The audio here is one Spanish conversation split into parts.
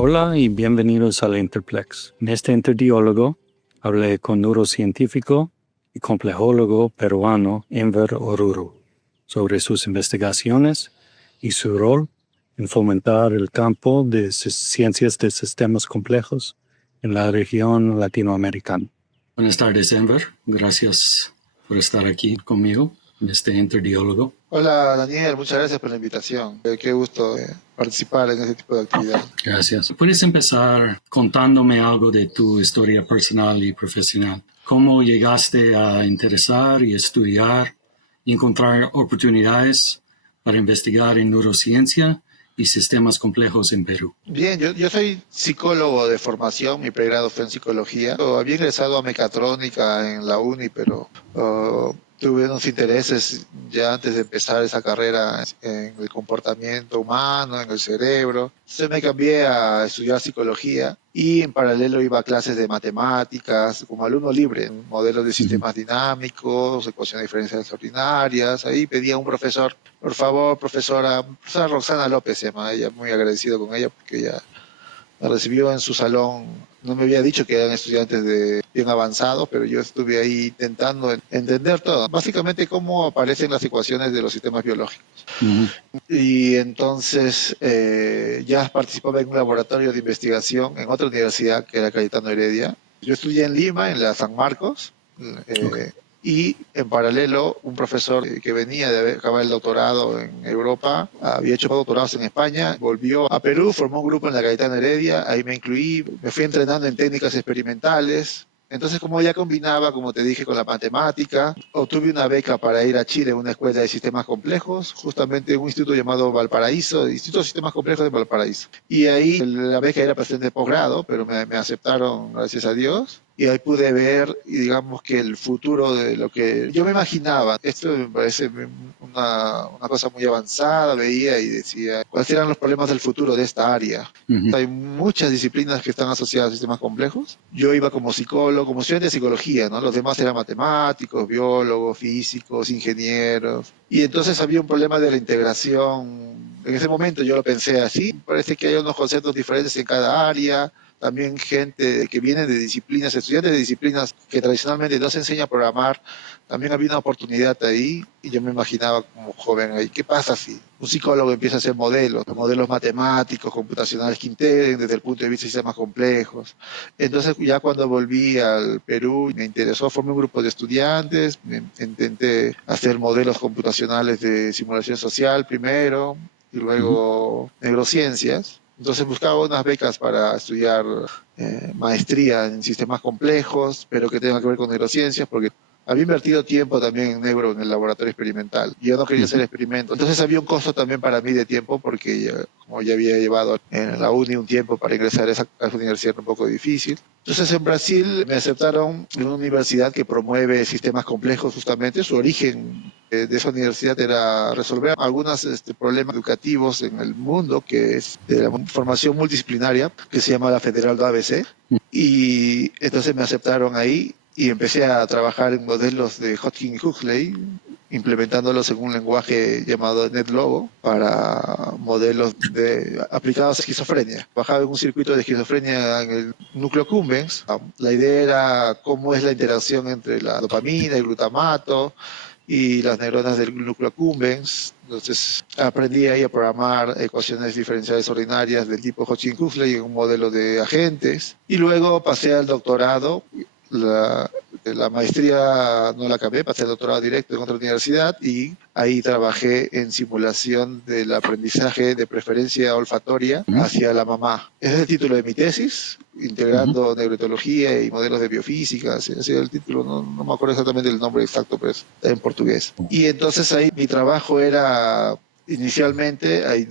Hola y bienvenidos al Interplex. En este interdiálogo hablé con neurocientífico y complejólogo peruano Enver Oruro sobre sus investigaciones y su rol en fomentar el campo de ciencias de sistemas complejos en la región latinoamericana. Buenas tardes, Enver. Gracias por estar aquí conmigo en este interdiálogo. Hola Daniel, muchas gracias por la invitación. Qué gusto participar en este tipo de actividad. Gracias. ¿Puedes empezar contándome algo de tu historia personal y profesional? ¿Cómo llegaste a interesar y estudiar y encontrar oportunidades para investigar en neurociencia y sistemas complejos en Perú? Bien, yo soy psicólogo de formación, mi pregrado fue en psicología. Había ingresado a mecatrónica en la uni, pero tuve unos intereses ya antes de empezar esa carrera en el comportamiento humano, en el cerebro. Entonces me cambié a estudiar psicología y en paralelo iba a clases de matemáticas como alumno libre, modelos de sistemas dinámicos, ecuaciones diferenciales ordinarias. Ahí pedía a un profesor, por favor, profesora Roxana López se llama ella, muy agradecido con ella porque ella me recibió en su salón. No me había dicho que eran estudiantes bien avanzados, pero yo estuve ahí intentando entender todo. Básicamente cómo aparecen las ecuaciones de los sistemas biológicos. Y entonces ya participaba en un laboratorio de investigación en otra universidad que era Cayetano Heredia. Yo estudié en Lima, en la San Marcos. Y en paralelo, un profesor que venía de acabar el doctorado en Europa, había hecho doctorados en España, volvió a Perú, formó un grupo en la Cayetano Heredia, ahí me incluí, me fui entrenando en técnicas experimentales. Entonces, como ya combinaba, como te dije, con la matemática, obtuve una beca para ir a Chile, a una escuela de sistemas complejos, justamente en un instituto llamado Valparaíso, Instituto de Sistemas Complejos de Valparaíso. Y ahí la beca era para de posgrado, pero me aceptaron, gracias a Dios. Y ahí pude ver, y digamos que el futuro de lo que yo me imaginaba. Esto me parece una cosa muy avanzada, veía y decía, ¿cuáles eran los problemas del futuro de esta área? Hay muchas disciplinas que están asociadas a sistemas complejos. Yo iba como psicólogo, como estudiante de psicología, ¿no? Los demás eran matemáticos, biólogos, físicos, ingenieros. Y entonces había un problema de la integración. En ese momento yo lo pensé así. Parece que hay unos conceptos diferentes en cada área. También gente que viene de disciplinas, estudiantes de disciplinas que tradicionalmente no se enseña a programar, también había una oportunidad ahí y yo me imaginaba como joven ahí, ¿qué pasa si un psicólogo empieza a hacer modelos matemáticos, computacionales que integren desde el punto de vista de sistemas complejos? Entonces ya cuando volví al Perú me interesó, formé un grupo de estudiantes, intenté hacer modelos computacionales de simulación social primero y luego neurociencias. Entonces buscaba unas becas para estudiar maestría en sistemas complejos, pero que tengan que ver con neurociencias, porque había invertido tiempo también en neuro en el laboratorio experimental. Yo no quería hacer experimentos. Entonces había un costo también para mí de tiempo, porque como ya había llevado en la uni un tiempo para ingresar a esa universidad un poco difícil. Entonces en Brasil me aceptaron en una universidad que promueve sistemas complejos justamente. Su origen de esa universidad era resolver algunos problemas educativos en el mundo, que es de la formación multidisciplinaria, que se llama la Federal de ABC. Y entonces me aceptaron ahí y empecé a trabajar en modelos de Hodgkin y Huxley, implementándolos en un lenguaje llamado NetLogo para modelos aplicados a esquizofrenia. Trabajaba en un circuito de esquizofrenia en el núcleo accumbens. La idea era cómo es la interacción entre la dopamina, el glutamato y las neuronas del núcleo accumbens. Entonces aprendí ahí a programar ecuaciones diferenciales ordinarias del tipo Hodgkin-Huxley en un modelo de agentes. Y luego pasé al doctorado. La maestría no la acabé, pasé al doctorado directo en otra universidad y ahí trabajé en simulación del aprendizaje de preferencia olfatoria hacia la mamá. Ese es el título de mi tesis, integrando neuroetología y modelos de biofísica. Ese es el título, no me acuerdo exactamente el nombre exacto, pero está en portugués. Y entonces ahí mi trabajo era, inicialmente, hay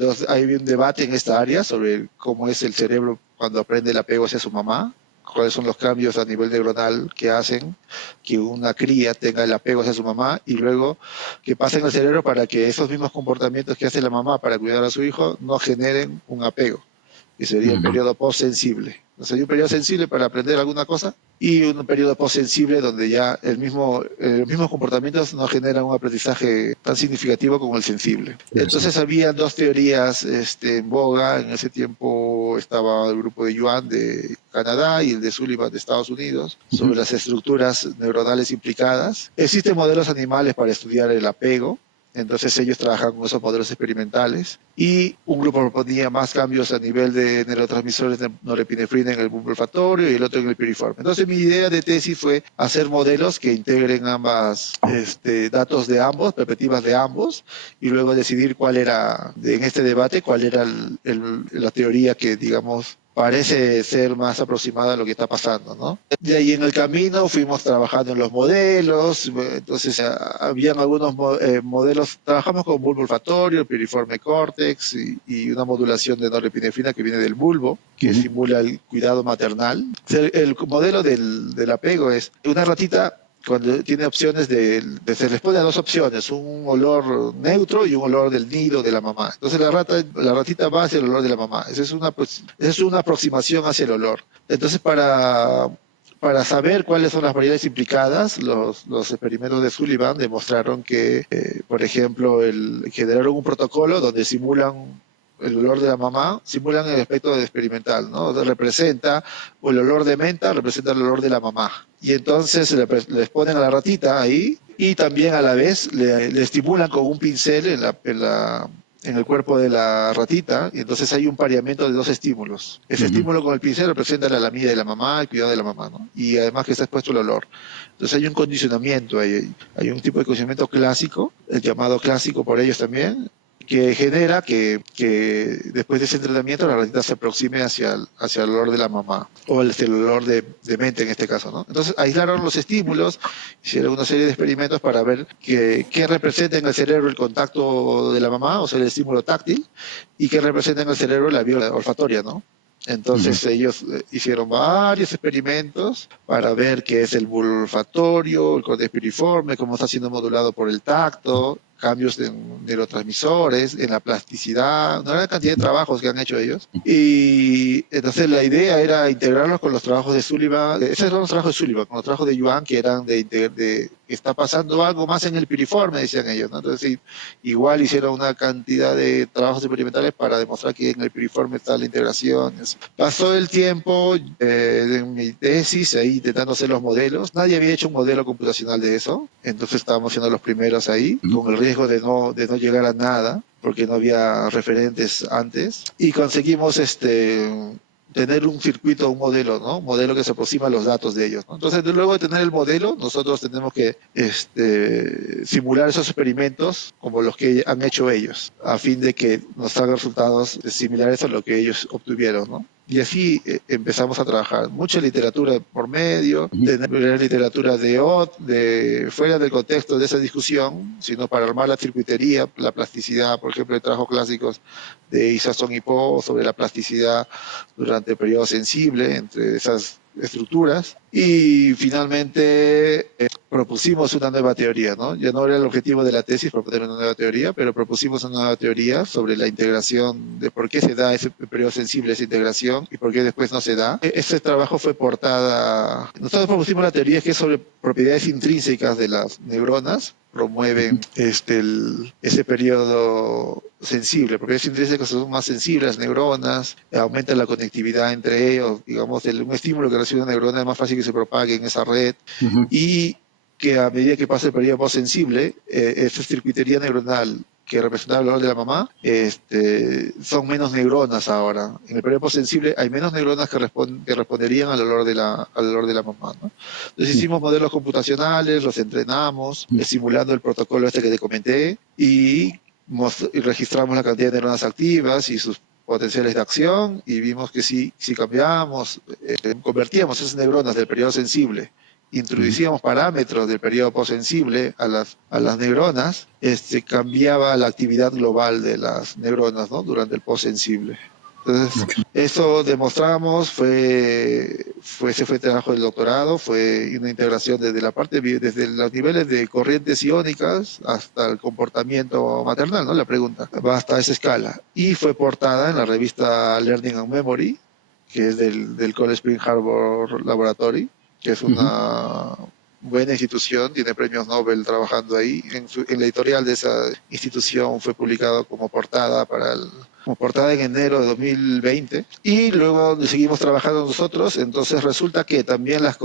un debate en esta área sobre cómo es el cerebro cuando aprende el apego hacia su mamá, cuáles son los cambios a nivel neuronal que hacen que una cría tenga el apego hacia su mamá y luego que pasen al cerebro para que esos mismos comportamientos que hace la mamá para cuidar a su hijo no generen un apego, que sería el periodo postsensible. O sea, hay un periodo sensible para aprender alguna cosa y un periodo postsensible donde ya los mismos comportamientos no generan un aprendizaje tan significativo como el sensible. Entonces había dos teorías en boga. En ese tiempo estaba el grupo de Yuan de Canadá y el de Sullivan de Estados Unidos sobre las estructuras neuronales implicadas. Existen modelos animales para estudiar el apego. Entonces ellos trabajan con esos modelos experimentales y un grupo proponía más cambios a nivel de neurotransmisores de norepinefrina en el bulbo olfatorio y el otro en el piriforme. Entonces mi idea de tesis fue hacer modelos que integren ambas datos de ambos, perspectivas de ambos, y luego decidir cuál era, en este debate, cuál era la teoría que, digamos, parece ser más aproximada a lo que está pasando, ¿no? De ahí en el camino fuimos trabajando en los modelos. Entonces habían algunos modelos, trabajamos con bulbo olfatorio, el piriforme córtex y una modulación de norepinefrina que viene del bulbo, que simula el cuidado maternal. O sea, el modelo del apego es una ratita cuando tiene opciones se les pone a dos opciones, un olor neutro y un olor del nido de la mamá. Entonces la ratita va hacia el olor de la mamá. Esa es una aproximación hacia el olor. Entonces para saber cuáles son las variables implicadas, los experimentos de Sullivan demostraron que, por ejemplo, generaron un protocolo donde simulan el olor de la mamá, simulan el aspecto experimental, ¿no? Representa, o el olor de menta representa el olor de la mamá. Y entonces les ponen a la ratita ahí y también a la vez le estimulan con un pincel en el cuerpo de la ratita, y entonces hay un pareamiento de dos estímulos. Ese estímulo con el pincel representa la lamida de la mamá, el cuidado de la mamá, ¿no? Y además que está expuesto el olor. Entonces hay un condicionamiento, hay un tipo de condicionamiento clásico, el llamado clásico por ellos también, que genera que después de ese entrenamiento la ratita se aproxime hacia el olor de la mamá, o el olor de menta en este caso, ¿no? Entonces aislaron los estímulos, hicieron una serie de experimentos para ver qué representa en el cerebro el contacto de la mamá, o sea, el estímulo táctil, y qué representa en el cerebro la vía olfatoria, ¿no? Entonces ellos hicieron varios experimentos para ver qué es el bulbo olfatorio, el córtex piriforme, cómo está siendo modulado por el tacto, cambios de neurotransmisores, en la plasticidad, una gran cantidad de trabajos que han hecho ellos. Y entonces la idea era integrarlos con los trabajos de Sullivan, esos eran los trabajos de Sullivan, con los trabajos de Yuan, que eran que está pasando algo más en el piriforme, decían ellos, ¿no? Entonces sí, igual hicieron una cantidad de trabajos experimentales para demostrar que en el piriforme está la integración. Pasó el tiempo en mi tesis, ahí intentando hacer los modelos. Nadie había hecho un modelo computacional de eso, entonces estábamos siendo los primeros ahí, con el riesgo de no llegar a nada, porque no había referentes antes. Y conseguimos tener un circuito, un modelo, ¿no? Un modelo que se aproxima a los datos de ellos, ¿no? Entonces, luego de tener el modelo, nosotros tenemos que simular esos experimentos como los que han hecho ellos, a fin de que nos salgan resultados similares a lo que ellos obtuvieron, ¿no? Y así empezamos a trabajar. Mucha literatura por medio, tener literatura fuera del contexto de esa discusión, sino para armar la circuitería, la plasticidad, por ejemplo, el trabajo clásicos de Isaacson y Poe sobre la plasticidad durante el periodo sensible entre esas estructuras. Y finalmente propusimos una nueva teoría, ¿no? Ya no era el objetivo de la tesis proponer una nueva teoría, pero propusimos una nueva teoría sobre la integración, de por qué se da ese periodo sensible, esa integración, y por qué después no se da. Ese trabajo fue portada. Nosotros propusimos la teoría que es sobre propiedades intrínsecas de las neuronas, promueven ese periodo sensible, porque es intrínseco, son más sensibles las neuronas, aumentan la conectividad entre ellos, digamos, un estímulo que recibe una neurona es más fácil que se propague en esa red, y que a medida que pasa el periodo postsensible, esa circuitería neuronal que representaba el olor de la mamá, son menos neuronas ahora. En el periodo postsensible hay menos neuronas que responderían al olor de la mamá, ¿no? Entonces hicimos modelos computacionales, los entrenamos, simulando el protocolo que te comenté, y registramos la cantidad de neuronas activas y sus potenciales de acción, y vimos que si cambiábamos, convertíamos esas neuronas del periodo sensible, introducíamos parámetros del periodo postsensible a las neuronas, cambiaba la actividad global de las neuronas, ¿no? Durante el postsensible. Entonces, eso demostramos, ese fue el trabajo del doctorado, fue una integración desde los niveles de corrientes iónicas hasta el comportamiento maternal, ¿no? La pregunta va hasta esa escala. Y fue portada en la revista Learning and Memory, que es del Cold Spring Harbor Laboratory, que es una buena institución, tiene premios Nobel trabajando ahí. En la editorial de esa institución fue publicado como portada en enero de 2020, y luego seguimos trabajando nosotros. Entonces resulta que también las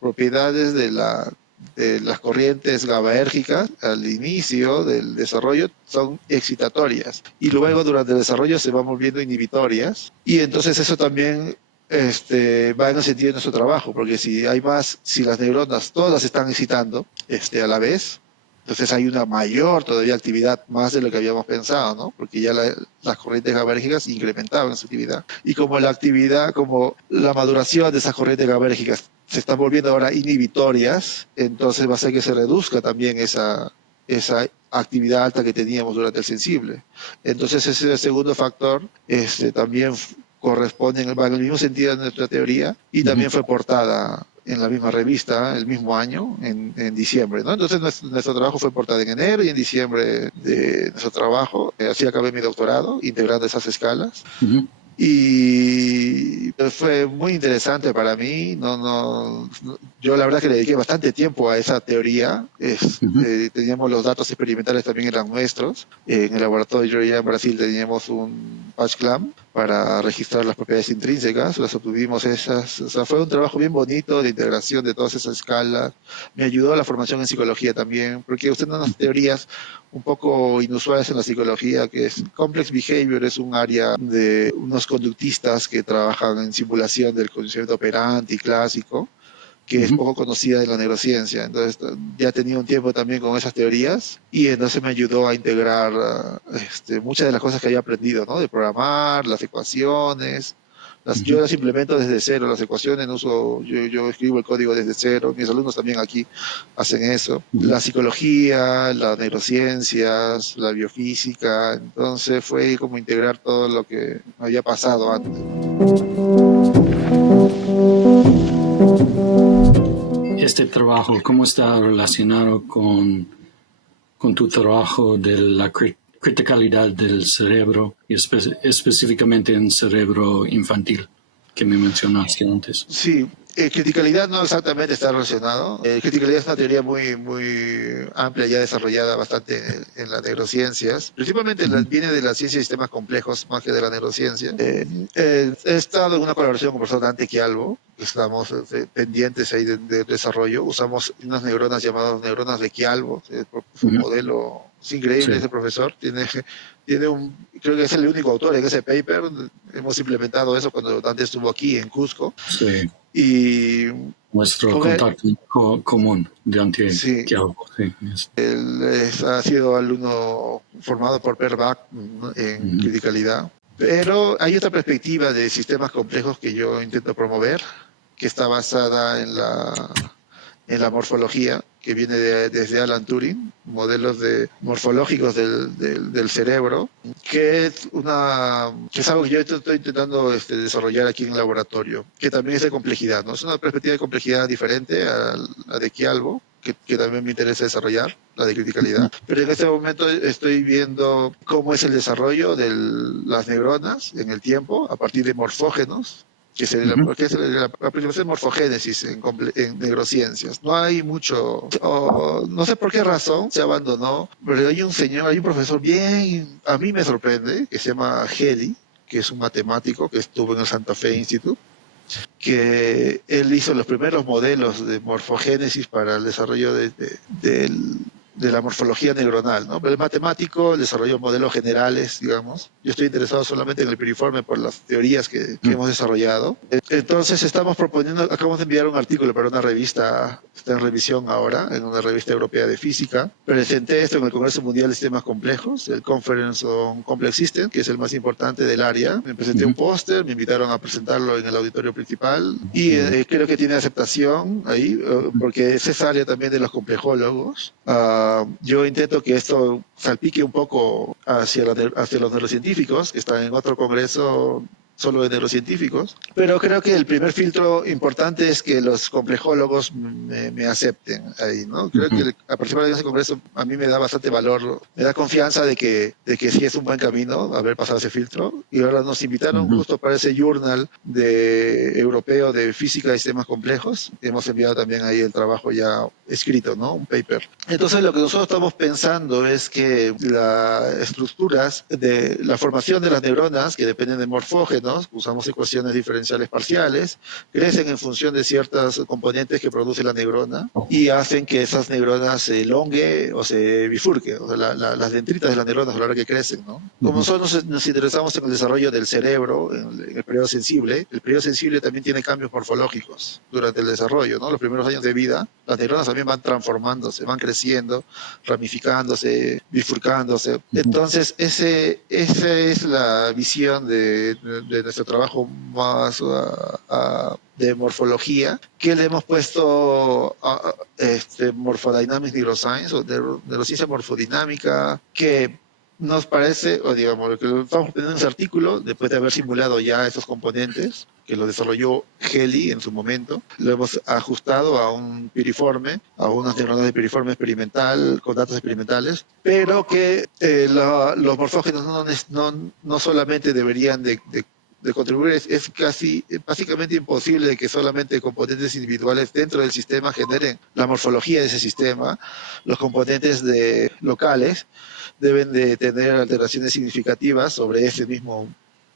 propiedades de las corrientes GABAérgicas al inicio del desarrollo son excitatorias, y luego durante el desarrollo se van volviendo inhibitorias, y entonces eso también va en el sentido de nuestro trabajo, porque si las neuronas todas están excitando a la vez, entonces hay una mayor todavía actividad, más de lo que habíamos pensado, ¿no? Porque ya las corrientes GABAérgicas incrementaban su actividad. Y como como la maduración de esas corrientes GABAérgicas se están volviendo ahora inhibitorias, entonces va a hacer que se reduzca también esa actividad alta que teníamos durante el sensible. Entonces ese segundo factor también va en el mismo sentido de nuestra teoría, y también fue portada en la misma revista el mismo año, en diciembre, ¿no? Entonces nuestro trabajo fue portada en enero, y en diciembre de nuestro trabajo, así acabé mi doctorado, integrando esas escalas. Y fue muy interesante para mí. Yo la verdad que le dediqué bastante tiempo a esa teoría. Teníamos los datos experimentales, también eran nuestros. En el laboratorio ya en Brasil teníamos un patch-clamp para registrar las propiedades intrínsecas, las obtuvimos esas. O sea, fue un trabajo bien bonito de integración de todas esas escalas. Me ayudó a la formación en psicología también, porque usted unas teorías un poco inusuales en la psicología, que es Complex Behavior, es un área de unos conductistas que trabajan en simulación del conocimiento operante y clásico, que es poco conocida en la neurociencia. Entonces ya tenía un tiempo también con esas teorías, y entonces me ayudó a integrar muchas de las cosas que había aprendido, ¿no? De programar, las ecuaciones. Yo las implemento desde cero, las ecuaciones, yo escribo el código desde cero, mis alumnos también aquí hacen eso. La psicología, las neurociencias, la biofísica, entonces fue como integrar todo lo que había pasado antes. Este trabajo, ¿cómo está relacionado con tu trabajo de la criticalidad del cerebro, y específicamente en cerebro infantil, que me mencionaste antes? Sí, criticalidad no exactamente está relacionado. Criticalidad es una teoría muy amplia, ya desarrollada bastante en las neurociencias. Principalmente viene de la ciencia de sistemas complejos más que de la neurociencia. He estado en una colaboración con el profesor Dante Chialvo, estamos pendientes ahí de desarrollo. Usamos unas neuronas llamadas neuronas de Chialvo, su modelo. Es increíble ese profesor, creo que es el único autor en ese paper. Hemos implementado eso cuando Dante estuvo aquí en Cusco. Sí. Y nuestro contacto común de Dante Chialvo. Sí. Él ha sido alumno formado por Per Bach en criticalidad. Pero hay otra perspectiva de sistemas complejos que yo intento promover, que está basada en la morfología, que viene desde Alan Turing, modelos morfológicos del cerebro, que es algo que yo estoy intentando desarrollar aquí en el laboratorio, que también es de complejidad, ¿no? Es una perspectiva de complejidad diferente a la de Chialvo, que también me interesa desarrollar, la de criticalidad. Pero en este momento estoy viendo cómo es el desarrollo de las neuronas en el tiempo a partir de morfógenos, que es la aproximación de morfogénesis en neurociencias. No hay mucho, no sé por qué razón se abandonó, pero hay un profesor a mí me sorprende, que se llama Heli, que es un matemático que estuvo en el Santa Fe Institute, que él hizo los primeros modelos de morfogénesis para el desarrollo de la morfología neuronal, ¿no? Pero el matemático desarrolló modelos generales, digamos. Yo estoy interesado solamente en el piriforme por las teorías que hemos desarrollado. Entonces acabamos de enviar un artículo para una revista, está en revisión ahora, en una revista europea de física. Presenté esto en el Congreso Mundial de Sistemas Complejos, el Conference on Complex Systems, que es el más importante del área. Me presenté un póster, me invitaron a presentarlo en el auditorio principal, y creo que tiene aceptación ahí, porque es esa área también de los complejólogos. Yo intento que esto salpique un poco hacia los neurocientíficos, que están en otro congreso solo de neurocientíficos, pero creo que el primer filtro importante es que los complejólogos me acepten ahí, ¿no? Creo que a participar de ese congreso a mí me da bastante valor, me da confianza de que sí es un buen camino haber pasado ese filtro, y ahora nos invitaron justo para ese journal europeo de física y sistemas complejos. Hemos enviado también ahí el trabajo ya escrito, ¿no? Un paper. Entonces lo que nosotros estamos pensando es que las estructuras de la formación de las neuronas, que dependen de morfógenos, usamos ecuaciones diferenciales parciales, crecen en función de ciertos componentes que produce la neurona y hacen que esas neuronas se elongue o se bifurque, o sea, las dendritas de las neuronas a la hora que crecen, ¿no? Como nosotros nos interesamos en el desarrollo del cerebro, en el periodo sensible, el periodo sensible también tiene cambios morfológicos durante el desarrollo, ¿no? Los primeros años de vida, las neuronas también van transformándose, van creciendo, ramificándose, bifurcándose. Entonces, esa es la visión de nuestro trabajo más de morfología, que le hemos puesto Morphodynamics Neuroscience, o neurociencia morfodinámica, que nos parece, o digamos, que estamos poniendo en ese artículo, después de haber simulado ya esos componentes, que lo desarrolló Heli en su momento, lo hemos ajustado a un piriforme, a unas neuronas de piriforme experimental, con datos experimentales, pero que los morfógenos no solamente deberían de contribuir, es casi básicamente imposible que solamente componentes individuales dentro del sistema generen la morfología de ese sistema. Los componentes locales deben de tener alteraciones significativas sobre ese mismo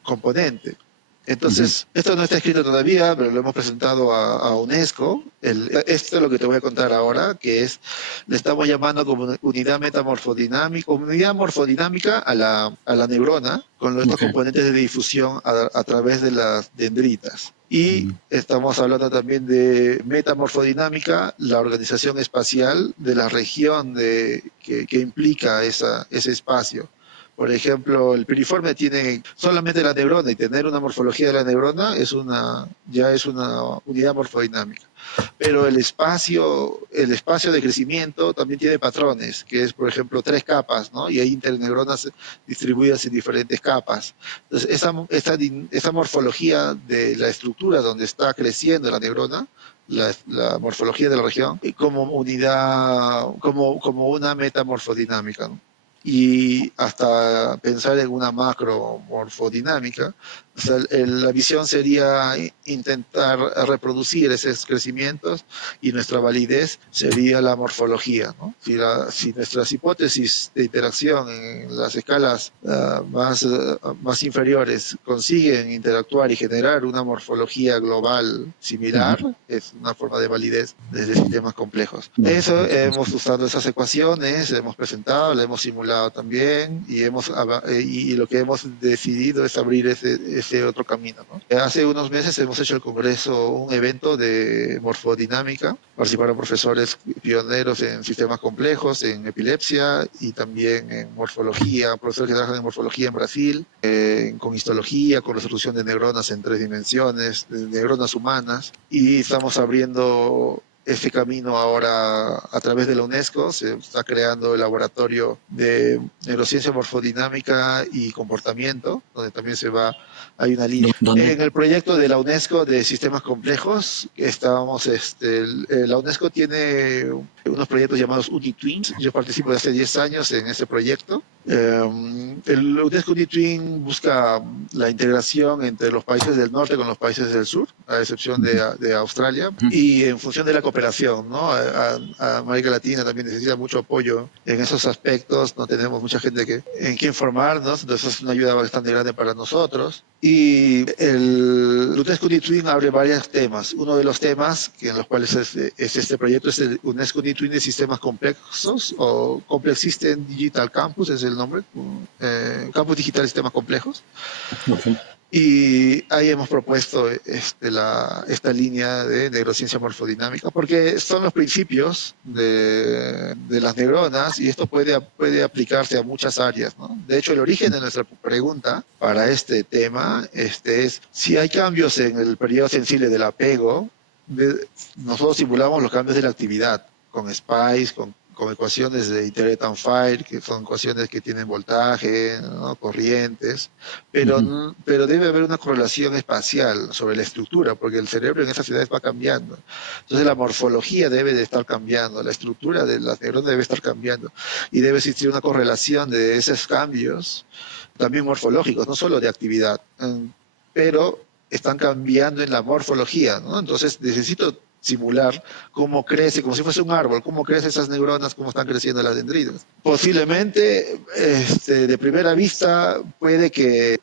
componente. Entonces, esto no está escrito todavía, pero lo hemos presentado a UNESCO. Esto es lo que te voy a contar ahora, que es, le estamos llamando como unidad metamorfodinámica, unidad morfodinámica a la neurona, con estos componentes de difusión a través de las dendritas. Y estamos hablando también de metamorfodinámica, la organización espacial de la región que implica ese espacio. Por ejemplo, el piriforme tiene solamente la neurona, y tener una morfología de la neurona ya es una unidad morfodinámica. Pero el espacio de crecimiento también tiene patrones, que es, por ejemplo, 3 capas, ¿no? Y hay interneuronas distribuidas en diferentes capas. Entonces, esa morfología de la estructura donde está creciendo la neurona, la morfología de la región, como unidad, como una metamorfodinámica, ¿no? Y hasta pensar en una macromorfodinámica. O sea, la visión sería intentar reproducir esos crecimientos, y nuestra validez sería la morfología, ¿no? Si nuestras hipótesis de interacción en las escalas más inferiores consiguen interactuar y generar una morfología global similar, es una forma de validez desde sistemas complejos. Eso hemos usado esas ecuaciones, hemos presentado, la hemos simulado también, y lo que hemos decidido es abrir ese otro camino, ¿no? Hace unos meses hemos hecho el congreso, un evento de morfodinámica. Participaron profesores pioneros en sistemas complejos, en epilepsia y también en morfología, profesores que trabajan en morfología en Brasil, con histología, con resolución de neuronas en 3 dimensiones, de neuronas humanas, y estamos abriendo este camino ahora a través de la UNESCO. Se está creando el laboratorio de neurociencia morfodinámica y comportamiento, donde también hay una línea. En el proyecto de la UNESCO de sistemas complejos, la UNESCO tiene unos proyectos llamados UniTwins. Yo participo de hace 10 años en ese proyecto. El UNESCO UniTwin busca la integración entre los países del norte con los países del sur, a excepción de Australia, y en función de la cooperación, ¿no? A América Latina también necesita mucho apoyo en esos aspectos. No tenemos mucha gente en quien formarnos, entonces es una ayuda bastante grande para nosotros. Y el UNESCO UniTwin abre varios temas. Uno de los temas en los cuales es este proyecto es el UNESCO UniTwin de sistemas complejos, o Complex System Digital Campus es el nombre, Campus Digital de Sistemas Complejos. Y ahí hemos propuesto esta línea de neurociencia morfodinámica, porque son los principios de las neuronas, y esto puede aplicarse a muchas áreas, ¿no? De hecho, el origen de nuestra pregunta para este tema es si hay cambios en el periodo sensible del apego. Nosotros simulamos los cambios de la actividad con SPICE, con ecuaciones de Internet and Fire, que son ecuaciones que tienen voltaje, ¿no? Corrientes, Ujú. pero debe haber una correlación espacial sobre la estructura, porque el cerebro en esas ciudades va cambiando. Entonces la morfología debe de estar cambiando, la estructura de las neuronas debe estar cambiando, y debe existir una correlación de esos cambios, también morfológicos, no solo de actividad, pero están cambiando en la morfología, ¿no? Entonces necesito simular cómo crece, como si fuese un árbol, cómo crecen esas neuronas, cómo están creciendo las dendritas. Posiblemente, de primera vista, puede que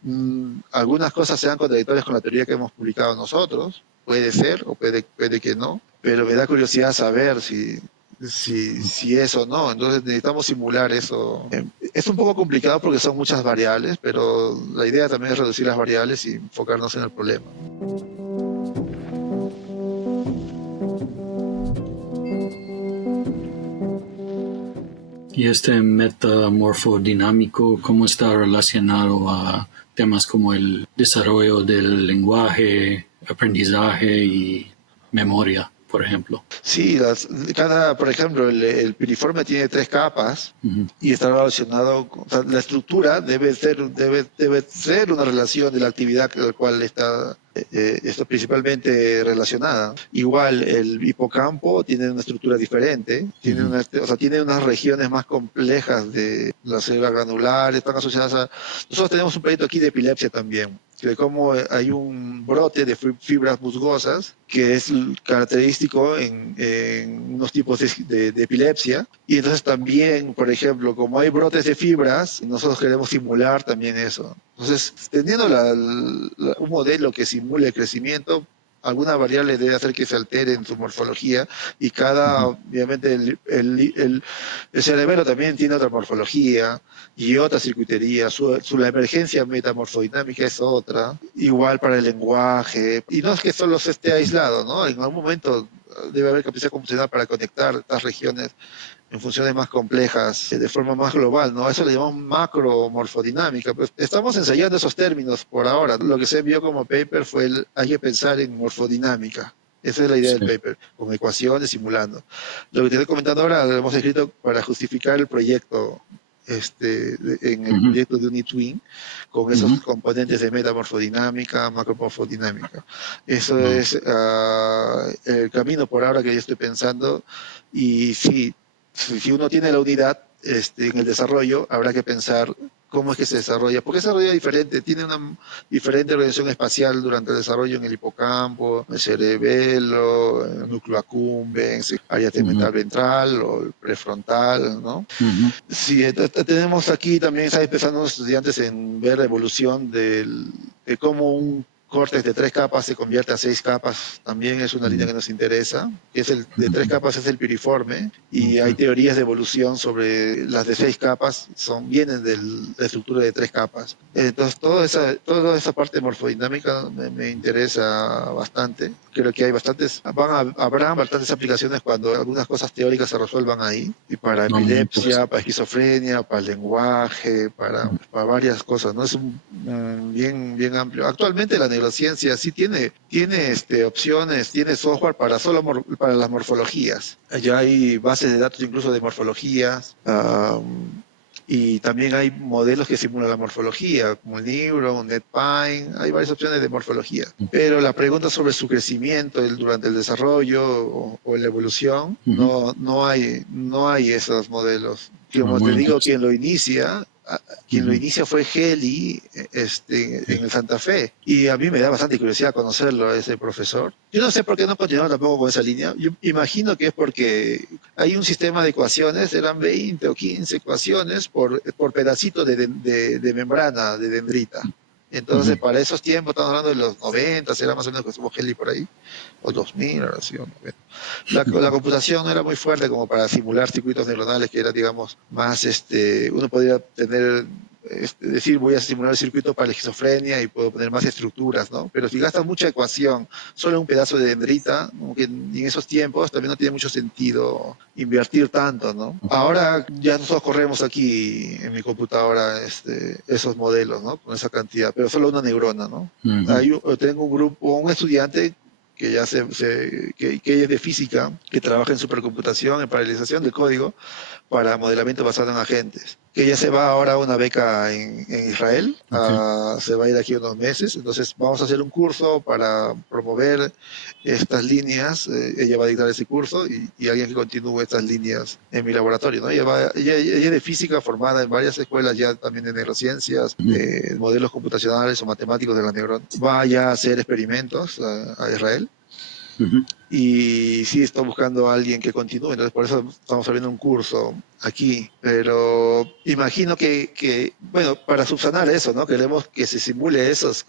algunas cosas sean contradictorias con la teoría que hemos publicado nosotros, puede ser, o puede que no, pero me da curiosidad saber si es o no. Entonces necesitamos simular eso. Es un poco complicado porque son muchas variables, pero la idea también es reducir las variables y enfocarnos en el problema. Y este metamorfodinámico, ¿cómo está relacionado a temas como el desarrollo del lenguaje, aprendizaje y memoria, por ejemplo? Sí, por ejemplo, el piriforme tiene 3 capas Ujú. y está relacionado, o sea, la estructura debe ser una relación de la actividad con la cual está principalmente relacionada. Igual, el hipocampo tiene una estructura diferente, Ujú. o sea, tiene unas regiones más complejas de las células granulares, están asociadas a... Nosotros tenemos un proyecto aquí de epilepsia también, de cómo hay un brote de fibras musgosas que es característico en unos tipos de epilepsia. Y entonces también, por ejemplo, como hay brotes de fibras, nosotros queremos simular también eso. Entonces, teniendo un modelo que simule el crecimiento, alguna variable debe hacer que se altere en su morfología y Ujú. obviamente, el cerebelo también tiene otra morfología y otra circuitería, la emergencia metamorfodinámica es otra, igual para el lenguaje, y no es que solo se esté aislado, ¿no? En algún momento debe haber capacidad computacional para conectar estas regiones en funciones más complejas, de forma más global, ¿no? A eso le llamamos macromorfodinámica. Pues estamos ensayando esos términos por ahora. Lo que se envió como paper fue hay que pensar en morfodinámica. Esa es la idea del Sí. paper, con ecuaciones, simulando. Lo que te estoy comentando ahora lo hemos escrito para justificar el proyecto, en el Ujú. proyecto de Unitwin, con esos Ujú. componentes de metamorfodinámica, macromorfodinámica. Eso No. es el camino por ahora que yo estoy pensando. Y sí, si uno tiene la unidad, en el desarrollo, habrá que pensar cómo es que se desarrolla, porque se desarrolla diferente, tiene una diferente organización espacial durante el desarrollo en el hipocampo, el cerebelo, el núcleo accumbens, área Ujú. tegmental ventral o el prefrontal, ¿no? Ujú. Sí, tenemos aquí también, están empezando los estudiantes en ver la evolución de cómo un córtex de 3 capas se convierte a 6 capas. También es una línea Ujú. que nos interesa, que es el de tres Ujú. capas es el piriforme, y hay Ok. teorías de evolución sobre las de 6 capas, vienen de la estructura de 3 capas. Entonces, toda esa parte morfodinámica me interesa bastante. Creo que habrá bastantes aplicaciones cuando algunas cosas teóricas se resuelvan ahí, y para No, muy epilepsia, interesante. para esquizofrenia, para el lenguaje, para varias cosas, ¿no? Es bien, bien amplio. Actualmente la neurociencia sí tiene opciones, tiene software para las morfologías. Ya hay bases de datos incluso de morfologías. Y también hay modelos que simulan la morfología, como el Neuron, NetPine, hay varias opciones de morfología. Pero la pregunta sobre su crecimiento durante el desarrollo o la evolución, Ujú. no hay esos modelos. No, Como te muy digo, interesante. quien lo Ujú. inicia fue Heli, en Sí. el Santa Fe. Y a mí me da bastante curiosidad conocerlo, a ese profesor. Yo no sé por qué no continuó tampoco con esa línea. Yo imagino que es porque hay un sistema de ecuaciones, eran 20 o 15 ecuaciones por pedacito de membrana de dendrita. Ujú. Entonces, para esos tiempos, estamos hablando de los 90, era más o menos que estuvo Heli por ahí, o 2000, ahora sí, o 90. La computación no era muy fuerte como para simular circuitos neuronales que era, digamos, más, uno podría decir, voy a simular el circuito para la esquizofrenia y puedo poner más estructuras, ¿no? Pero si gastas mucha ecuación, solo un pedazo de dendrita, como que en esos tiempos también no tiene mucho sentido invertir tanto, ¿no? Ahora ya nosotros corremos aquí en mi computadora, esos modelos, ¿no? Con esa cantidad, pero solo una neurona, ¿no? Ujú. Tengo un estudiante que que ella es de física, que trabaja en supercomputación, en paralelización del código para modelamiento basado en agentes. Que ella se va ahora a una beca en Israel, Okay. se va a ir aquí unos meses, entonces vamos a hacer un curso para promover estas líneas, ella va a dictar ese curso y alguien que continúe estas líneas en mi laboratorio, ¿no? Ella es de física, formada en varias escuelas ya también de neurociencias, Ujú. modelos computacionales o matemáticos de la neurona. Va ya a hacer experimentos a Israel Ujú. y sí está buscando a alguien que continúe, entonces por eso estamos abriendo un curso aquí, pero imagino bueno, para subsanar eso, ¿no? Queremos que se simule esos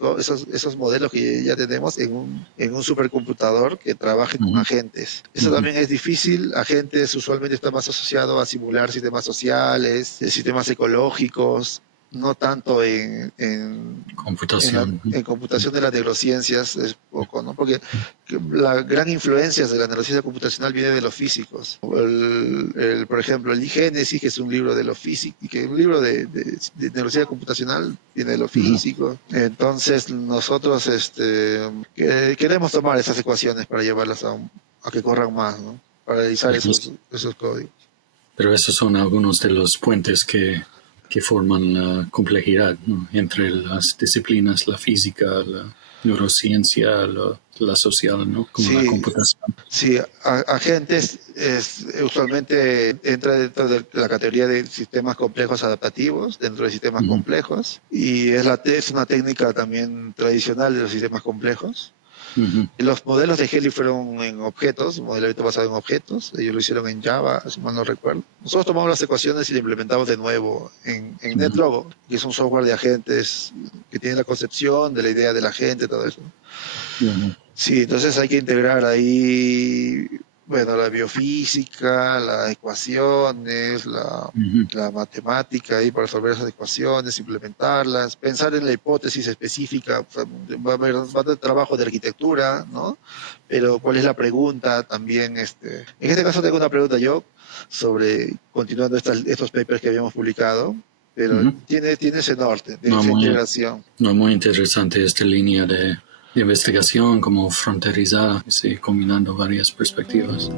modelos que ya tenemos en un supercomputador que trabaje con Ujú. agentes. Eso Ujú. también es difícil, agentes usualmente está más asociado a simular sistemas sociales, sistemas ecológicos, no tanto Computación. en computación de las neurociencias, es poco, ¿no? Porque la gran influencia de la neurociencia computacional viene de los físicos. Por ejemplo, el iGénesis, que es un libro de los físicos, y que un libro de neurociencia computacional viene de los Ujú. físicos. Entonces, nosotros queremos tomar esas ecuaciones para llevarlas a que corran más, ¿no? Para realizar Pero, esos códigos. pero esos son algunos de los puentes que forman la complejidad, ¿no? Entre las disciplinas, la física, la neurociencia, la social, ¿no? Como la Sí, computación. sí, agentes usualmente entra dentro de la categoría de sistemas complejos adaptativos, dentro de sistemas Ujú. complejos, y es una técnica también tradicional de los sistemas complejos. Ujú. Los modelos de Heli fueron en objetos, modelamiento basado en objetos, ellos lo hicieron en Java, si mal no recuerdo. Nosotros tomamos las ecuaciones y las implementamos de nuevo en Ujú. NetLogo, que es un software de agentes que tiene la concepción de la idea del agente, todo eso. Ujú. Sí, entonces hay que integrar ahí, bueno, la biofísica, las ecuaciones, Ujú. la matemática ahí para resolver esas ecuaciones, implementarlas, pensar en la hipótesis específica, o sea, va a haber trabajo de arquitectura, ¿no? Pero ¿cuál es la pregunta también? En este caso tengo una pregunta yo sobre, continuando estos papers que habíamos publicado, pero Ujú. tiene ese norte, de No, esa muy, integración. no, muy interesante esta línea de investigación como fronterizada, sí, combinando varias perspectivas.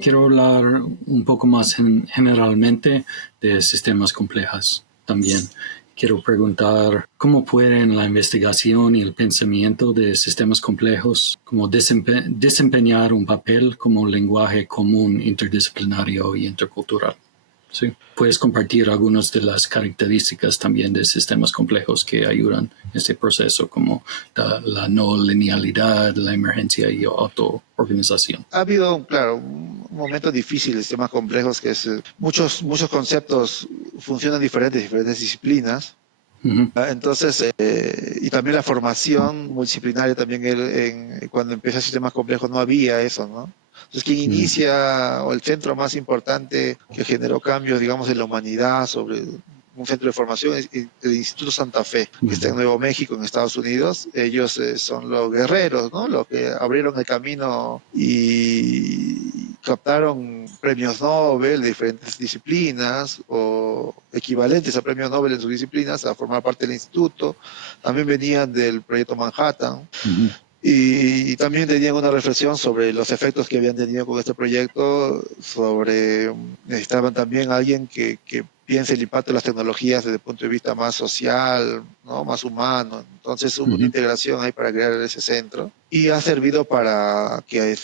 Quiero hablar un poco más generalmente de sistemas complejos también. Quiero preguntar cómo pueden la investigación y el pensamiento de sistemas complejos como desempeñar un papel como un lenguaje común interdisciplinario y intercultural. Sí. Puedes compartir algunas de las características también de sistemas complejos que ayudan en este proceso, como la no linealidad, la emergencia y autoorganización. Ha habido, claro, un momento difícil de sistemas complejos que es muchos conceptos funcionan diferentes disciplinas. Uh-huh. Entonces, y también la formación multidisciplinaria también cuando empieza sistemas complejos no había eso, ¿no? Entonces, quien Uh-huh. inicia o el centro más importante que generó cambios, digamos, en la humanidad sobre un centro de formación es el Instituto Santa Fe, que está en Uh-huh. Nuevo México, en Estados Unidos. Ellos son los guerreros, ¿no? Los que abrieron el camino y captaron premios Nobel de diferentes disciplinas o equivalentes a premios Nobel en sus disciplinas a formar parte del instituto. También venían del proyecto Manhattan. Uh-huh. Y también tenían una reflexión sobre los efectos que habían tenido con este proyecto, necesitaban también alguien que piense el impacto de las tecnologías desde el punto de vista más social, ¿no? Más humano. Entonces hubo una Uh-huh. integración ahí para crear ese centro y ha servido para que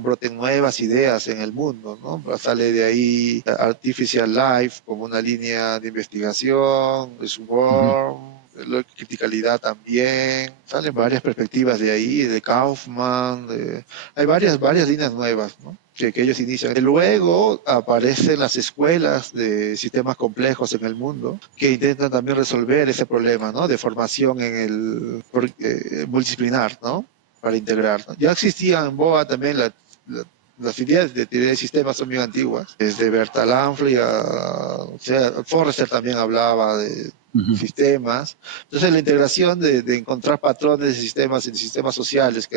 broten nuevas ideas en el mundo, ¿no? Sale de ahí Artificial Life como una línea de investigación, Uh-huh. Swarm, la criticalidad también, salen varias perspectivas de ahí, de Kaufman, hay varias líneas nuevas, ¿no? Que ellos inician. Luego aparecen las escuelas de sistemas complejos en el mundo que intentan también resolver ese problema, ¿no? De formación multidisciplinar, ¿no? Para integrar, ¿no? Ya existía en BOA también las ideas de teoría de sistemas son bien antiguas, desde Berta Lanfrey o sea, Forrester también hablaba de Uh-huh. sistemas. Entonces la integración de encontrar patrones de sistemas en sistemas sociales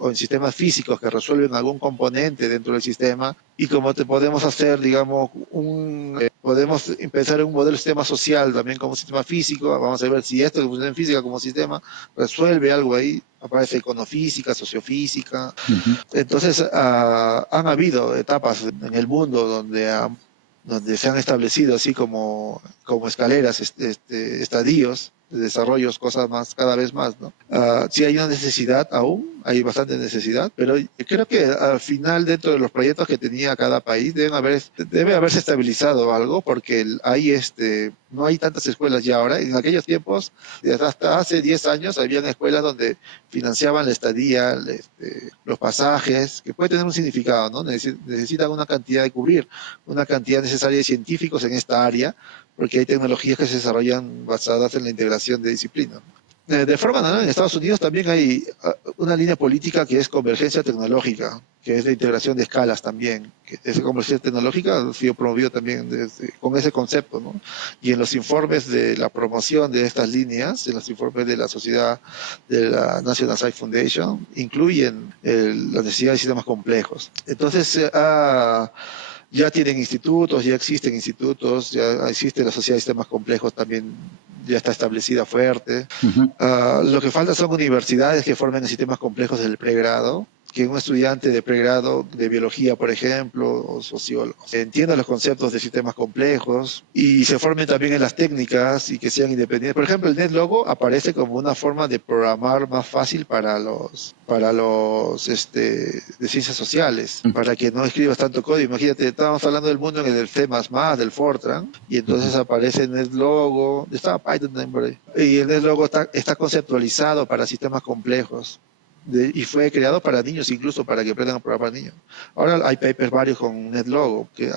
o en sistemas físicos que resuelven algún componente dentro del sistema y cómo te podemos hacer, digamos, podemos pensar en un modelo de sistema social también como sistema físico. Vamos a ver si esto que funciona en física como sistema resuelve algo ahí. Aparece econofísica, sociofísica. Ujú. Entonces, han habido etapas en el mundo donde se han establecido así como escaleras, estadios de desarrollos, cosas más, cada vez más, ¿no? Sí hay una necesidad aún, hay bastante necesidad, pero creo que al final dentro de los proyectos que tenía cada país debe haberse estabilizado algo, porque no hay tantas escuelas ya ahora. En aquellos tiempos, hasta hace 10 años, habían escuelas donde financiaban la estadía, los pasajes, que puede tener un significado, ¿no? Necesitan una cantidad de cubrir, una cantidad necesaria de científicos en esta área, porque hay tecnologías que se desarrollan basadas en la integración de disciplinas. De forma general, en Estados Unidos también hay una línea política que es convergencia tecnológica, que es de integración de escalas también. Esa convergencia tecnológica ha sido promovido también con ese concepto, ¿no? Y en los informes de la promoción de estas líneas, en los informes de la sociedad, de la National Science Foundation, incluyen la necesidad de sistemas complejos. Entonces, ya tienen institutos, ya existen institutos, ya existe la sociedad de sistemas complejos también, ya está establecida fuerte. Ujú. Lo que falta son universidades que formen sistemas complejos del pregrado, que un estudiante de pregrado de biología, por ejemplo, o sociólogo, entienda los conceptos de sistemas complejos y se formen también en las técnicas y que sean independientes. Por ejemplo, el NetLogo aparece como una forma de programar más fácil para los de ciencias sociales, para que no escribas tanto código. Imagínate, estábamos hablando del mundo en el C++, del Fortran, y entonces aparece el NetLogo, estaba Python también por ahí, y el NetLogo está conceptualizado para sistemas complejos. Y fue creado para niños, incluso para que aprendan a programar niños. Ahora hay papers varios con NetLogo, que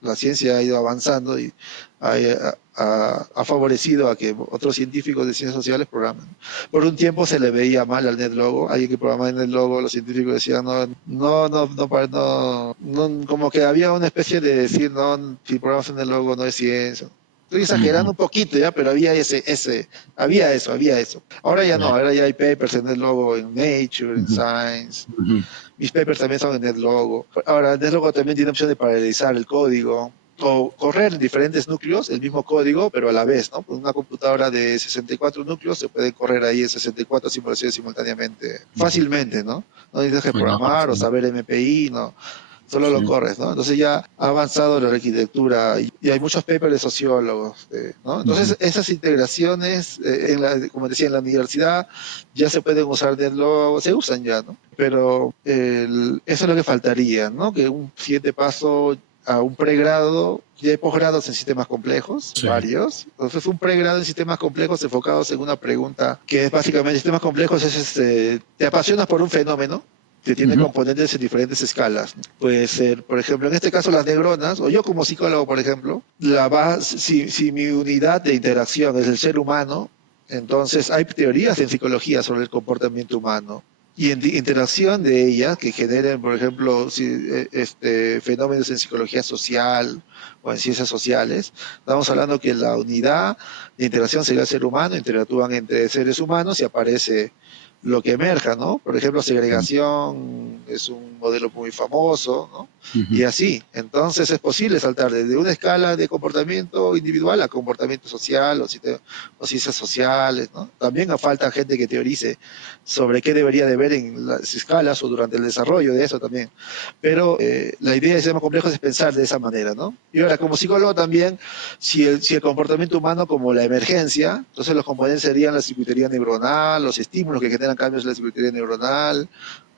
la ciencia ha ido avanzando y ha favorecido a que otros científicos de ciencias sociales programen. Por un tiempo se le veía mal al NetLogo, alguien que programaba en NetLogo, los científicos decían no, como que había una especie de decir, no, si programas en NetLogo no es ciencia. Estoy exagerando Ujú. un poquito ya, pero había eso. Ahora ya no, Ya. ahora ya hay papers en NetLogo, en Nature, en Ujú. Science. Ujú. Mis papers también son en NetLogo. Ahora, NetLogo también tiene opción de paralelizar el código o correr en diferentes núcleos el mismo código, pero a la vez, ¿no? Con una computadora de 64 núcleos se puede correr ahí en 64 simulaciones simultáneamente, Ujú. fácilmente, ¿no? No necesitas que Bueno, programar o sí, saber MPI, no. Solo lo sí. corres, ¿no? Entonces ya ha avanzado la arquitectura y hay muchos papers de sociólogos, ¿no? Entonces Ujú. esas integraciones, como decía, en la universidad ya se pueden usar de nuevo, se usan ya, ¿no? Pero eso es lo que faltaría, ¿no? Que un siguiente paso a un pregrado, ya hay posgrados en sistemas complejos, Sí. varios. Entonces un pregrado en sistemas complejos enfocados en una pregunta que es básicamente sistemas complejos te apasionas por un fenómeno que tiene Ujú. componentes en diferentes escalas. Puede ser, por ejemplo, en este caso las neuronas, o yo como psicólogo, por ejemplo, si mi unidad de interacción es el ser humano, entonces hay teorías en psicología sobre el comportamiento humano. Y en interacción de ellas, que generen, por ejemplo, fenómenos en psicología social o en ciencias sociales, estamos hablando que la unidad de interacción sería el ser humano, interactúan entre seres humanos y aparece lo que emerja, ¿no? Por ejemplo, segregación es un modelo muy famoso, ¿no? Y Ujú. así, entonces es posible saltar desde una escala de comportamiento individual a comportamiento social o ciencias sociales, ¿no? También falta gente que teorice sobre qué debería de ver en las escalas o durante el desarrollo de eso también. Pero la idea de sistemas complejos es pensar de esa manera, ¿no? Y ahora, como psicólogo también, si el comportamiento humano como la emergencia, entonces los componentes serían la circuitería neuronal, los estímulos que generan cambios en la circuitería neuronal,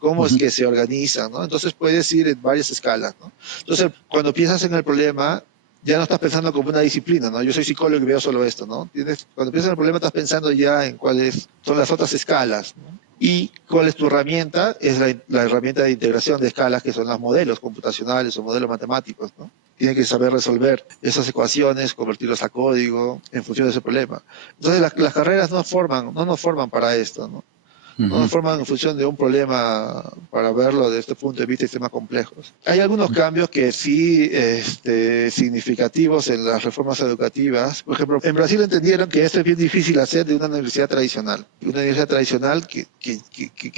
cómo es Ujú. que se organizan, ¿no? Entonces puedes ir en varias escalas, ¿no? Entonces, cuando piensas en el problema, ya no estás pensando como una disciplina, ¿no? Yo soy psicólogo y veo solo esto, ¿no? Cuando piensas en el problema, estás pensando ya en cuáles son las otras escalas, ¿no? Y cuál es tu herramienta, es la herramienta de integración de escalas, que son los modelos computacionales o modelos matemáticos, ¿no? Tiene que saber resolver esas ecuaciones, convertirlos a código en función de ese problema. Entonces las carreras no nos forman para esto, ¿no? No nos Ujú. forman en función de un problema para verlo desde este punto de vista de sistemas complejos. Hay algunos cambios que sí significativos en las reformas educativas. Por ejemplo, en Brasil entendieron que esto es bien difícil hacer de una universidad tradicional. Una universidad tradicional que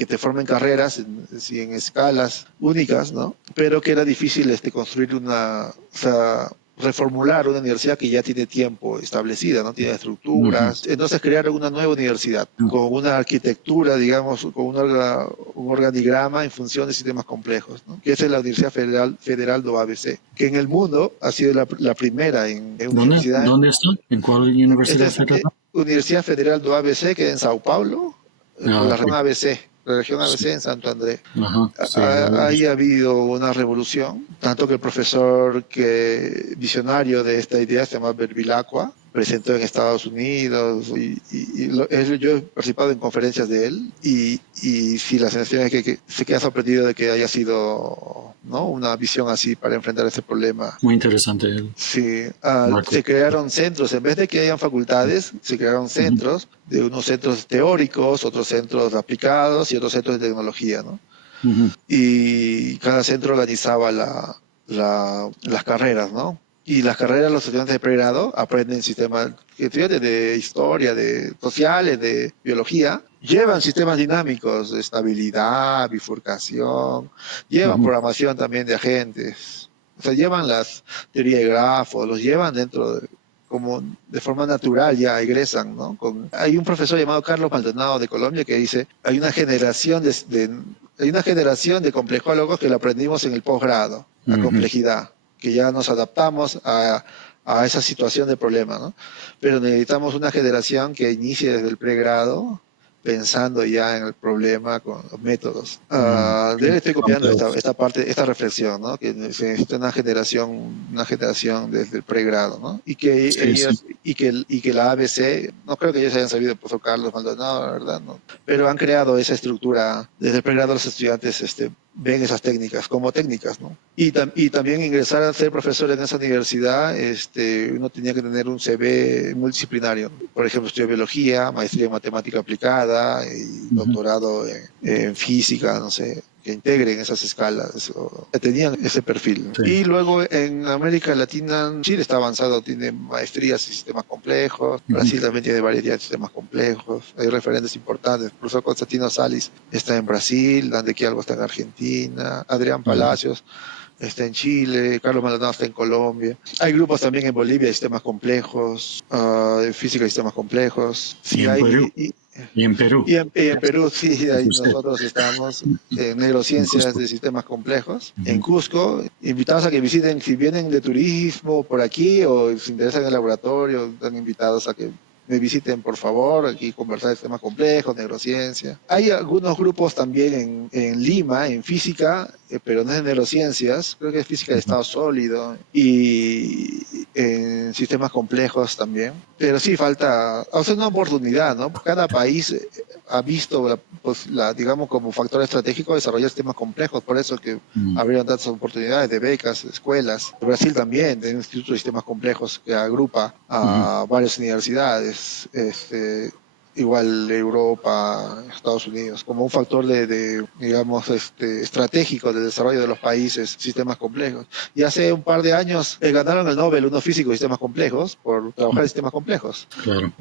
te formen carreras en escalas únicas, ¿no? Pero que era difícil construir o sea, reformular una universidad que ya tiene tiempo establecida, no tiene estructuras. Entonces crearon una nueva universidad con una arquitectura, digamos, con un organigrama en función de sistemas complejos, ¿no? Que es la Universidad Federal do ABC, que en el mundo ha sido la primera en universidad. ¿Dónde está? ¿En cuál Esta universidad es federal? Universidad Federal do ABC, que es en Sao Paulo, por la Ok. región ABC. La región Sí. ABC en Santo Andrés. Ajá, sí, Ahí ha habido una revolución, tanto que el profesor visionario de esta idea se llama Bevilacqua, presentó en Estados Unidos yo he participado en conferencias de él y sí, la sensación es que se queda sorprendido de que haya sido, ¿no?, una visión así para enfrentar ese problema. muy interesante. Sí, Marco. se crearon centros, en vez de que hayan facultades, se crearon centros, de unos centros teóricos, otros centros aplicados y otros centros de tecnología, ¿no? Y cada centro organizaba las carreras, ¿no? Y las carreras, los estudiantes de pregrado aprenden sistemas, estudiantes de historia, de sociales, de biología, llevan sistemas dinámicos de estabilidad, bifurcación, llevan programación también de agentes, o sea, llevan las teorías de grafos, los llevan dentro como de forma natural, ya egresan, ¿no? Hay un profesor llamado Carlos Maldonado de Colombia que dice, hay una generación hay una generación de complejólogos que lo aprendimos en el posgrado, la complejidad, que ya nos adaptamos a esa situación de problema, ¿no? Pero necesitamos una generación que inicie desde el pregrado, pensando ya en el problema con los métodos. De él estoy copiando esta parte, esta reflexión, ¿no? Que se necesita una generación desde el pregrado, ¿no? Y que ellos, y que la ABC, no creo que ellos hayan sabido el profesor Carlos Maldonado, la verdad, ¿no? Pero han creado esa estructura desde el pregrado. Los estudiantes ven esas técnicas como técnicas, ¿no? Y también ingresar a ser profesor en esa universidad, uno tenía que tener un CV multidisciplinario. Por ejemplo, estudié biología, maestría en matemática aplicada y doctorado en física, no sé, que integren esas escalas, que tenían ese perfil. Sí. Y luego en América Latina, Chile está avanzado, tiene maestrías en sistemas complejos, Brasil también tiene variedad de sistemas complejos, hay referentes importantes, el profesor Constantino Salis está en Brasil, Dante Quialbo está en Argentina, Adrián Palacios está en Chile, Carlos Maldonado está en Colombia. Hay grupos también en Bolivia de sistemas complejos, de física de sistemas complejos. Sí, ¿Y en Perú? ¿Y en Perú? Y en Perú, sí, ahí nosotros estamos en neurociencias de sistemas complejos. En Cusco, invitados a que visiten, si vienen de turismo por aquí o se interesan en el laboratorio, están invitados a que me visiten, por favor, aquí conversar de temas complejos, neurociencia. Hay algunos grupos también en Lima, en física, pero no es de neurociencias, creo que es física de estado sólido, y en sistemas complejos también. Pero sí falta, o sea, una oportunidad, ¿no? Cada país ha visto, digamos, como factor estratégico desarrollar sistemas complejos, por eso que abrieron tantas oportunidades de becas, escuelas. Brasil también tiene un instituto de sistemas complejos que agrupa a varias universidades. Igual Europa, Estados Unidos, como un factor digamos, estratégico de desarrollo de los países, sistemas complejos. Y hace un par de años ganaron el Nobel unos físicos de sistemas complejos por trabajar en sistemas complejos. Claro.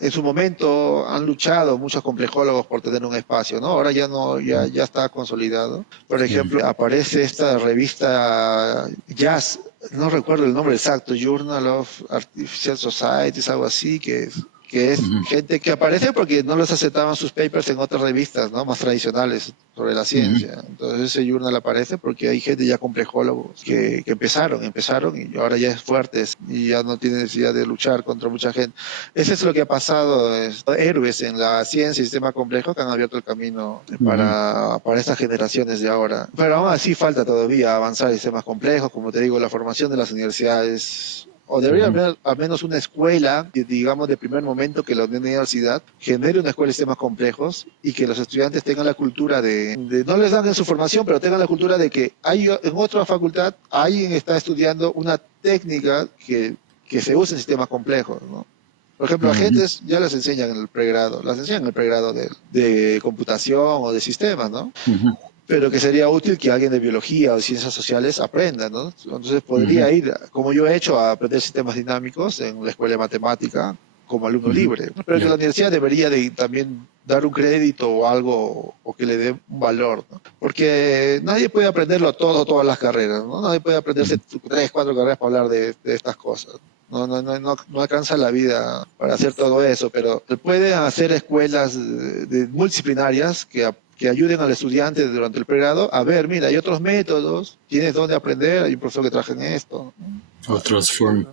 En su momento han luchado muchos complejólogos por tener un espacio, ¿no? Ahora ya no, ya está consolidado. Por ejemplo, aparece esta revista Jazz, no recuerdo el nombre exacto, Journal of Artificial Societies, algo así, que es gente que aparece porque no les aceptaban sus papers en otras revistas, ¿no?, más tradicionales sobre la ciencia. Entonces ese journal aparece porque hay gente ya complejólogos que empezaron y ahora ya es fuertes y ya no tienen necesidad de luchar contra mucha gente. Eso es lo que ha pasado, héroes en la ciencia y sistema complejo que han abierto el camino para estas generaciones de ahora. Pero aún así falta todavía avanzar en sistemas complejos, como te digo, la formación de las universidades. O debería haber al menos una escuela, digamos, de primer momento, que la universidad genere una escuela de sistemas complejos y que los estudiantes tengan la cultura no les dan en su formación, pero tengan la cultura de que hay en otra facultad, alguien está estudiando una técnica que se usa en sistemas complejos, ¿no? Por ejemplo, agentes ya las enseñan en el pregrado, de computación o de sistemas, ¿no? Pero que sería útil que alguien de biología o de ciencias sociales aprenda, ¿no? Entonces podría ir, como yo he hecho, a aprender sistemas dinámicos en la escuela de matemática como alumno libre. Pero que la universidad debería también dar un crédito o algo, o que le dé un valor, ¿no? Porque nadie puede aprenderlo todo, todas las carreras, ¿no? Nadie puede aprenderse 3, 4 carreras para hablar de estas cosas. No alcanza la vida para hacer todo eso, pero puede hacer escuelas multidisciplinarias que ayuden al estudiante durante el pregrado a ver, mira, hay otros métodos, tienes dónde aprender, hay un profesor que trabaja en esto, ¿no?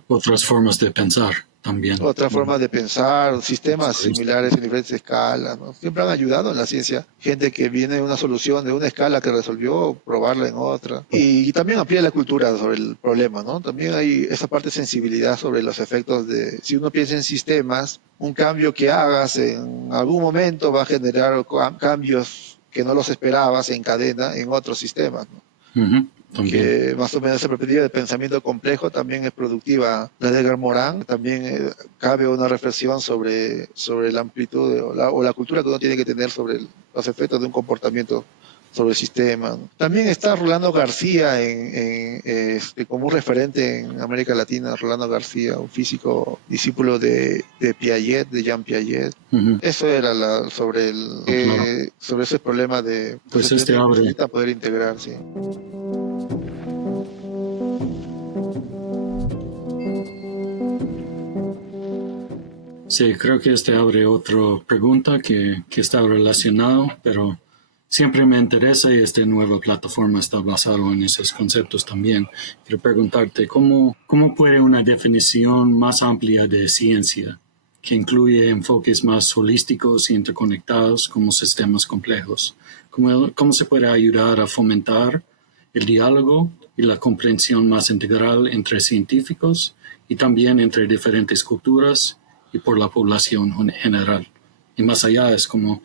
Otras formas de pensar también. Otras formas de pensar, sistemas similares en diferentes escalas, ¿no? Siempre han ayudado en la ciencia. Gente que viene de una solución de una escala que resolvió, probarla en otra. Y también amplía la cultura sobre el problema, ¿no? También hay esa parte de sensibilidad sobre los efectos de, si uno piensa en sistemas, un cambio que hagas en algún momento va a generar cambios que no los esperabas en cadena en otros sistemas, ¿no? Que más o menos esa perspectiva de pensamiento complejo también es productiva. La de Edgar Morin también cabe una reflexión sobre la amplitud o la cultura que uno tiene que tener sobre los efectos de un comportamiento sobre el sistema, ¿no? También está Rolando García como un referente en América Latina. Rolando García, un físico discípulo de Piaget, de Jean Piaget. Eso era sobre ese problema de pues abre poder integrar, sí. Sí, creo que abre otra pregunta que está relacionado, pero siempre me interesa y esta nueva plataforma está basada en esos conceptos también. Quiero preguntarte, ¿cómo puede una definición más amplia de ciencia, que incluye enfoques más holísticos e interconectados como sistemas complejos, cómo se puede ayudar a fomentar el diálogo y la comprensión más integral entre científicos y también entre diferentes culturas y por la población general? Y más allá es cómo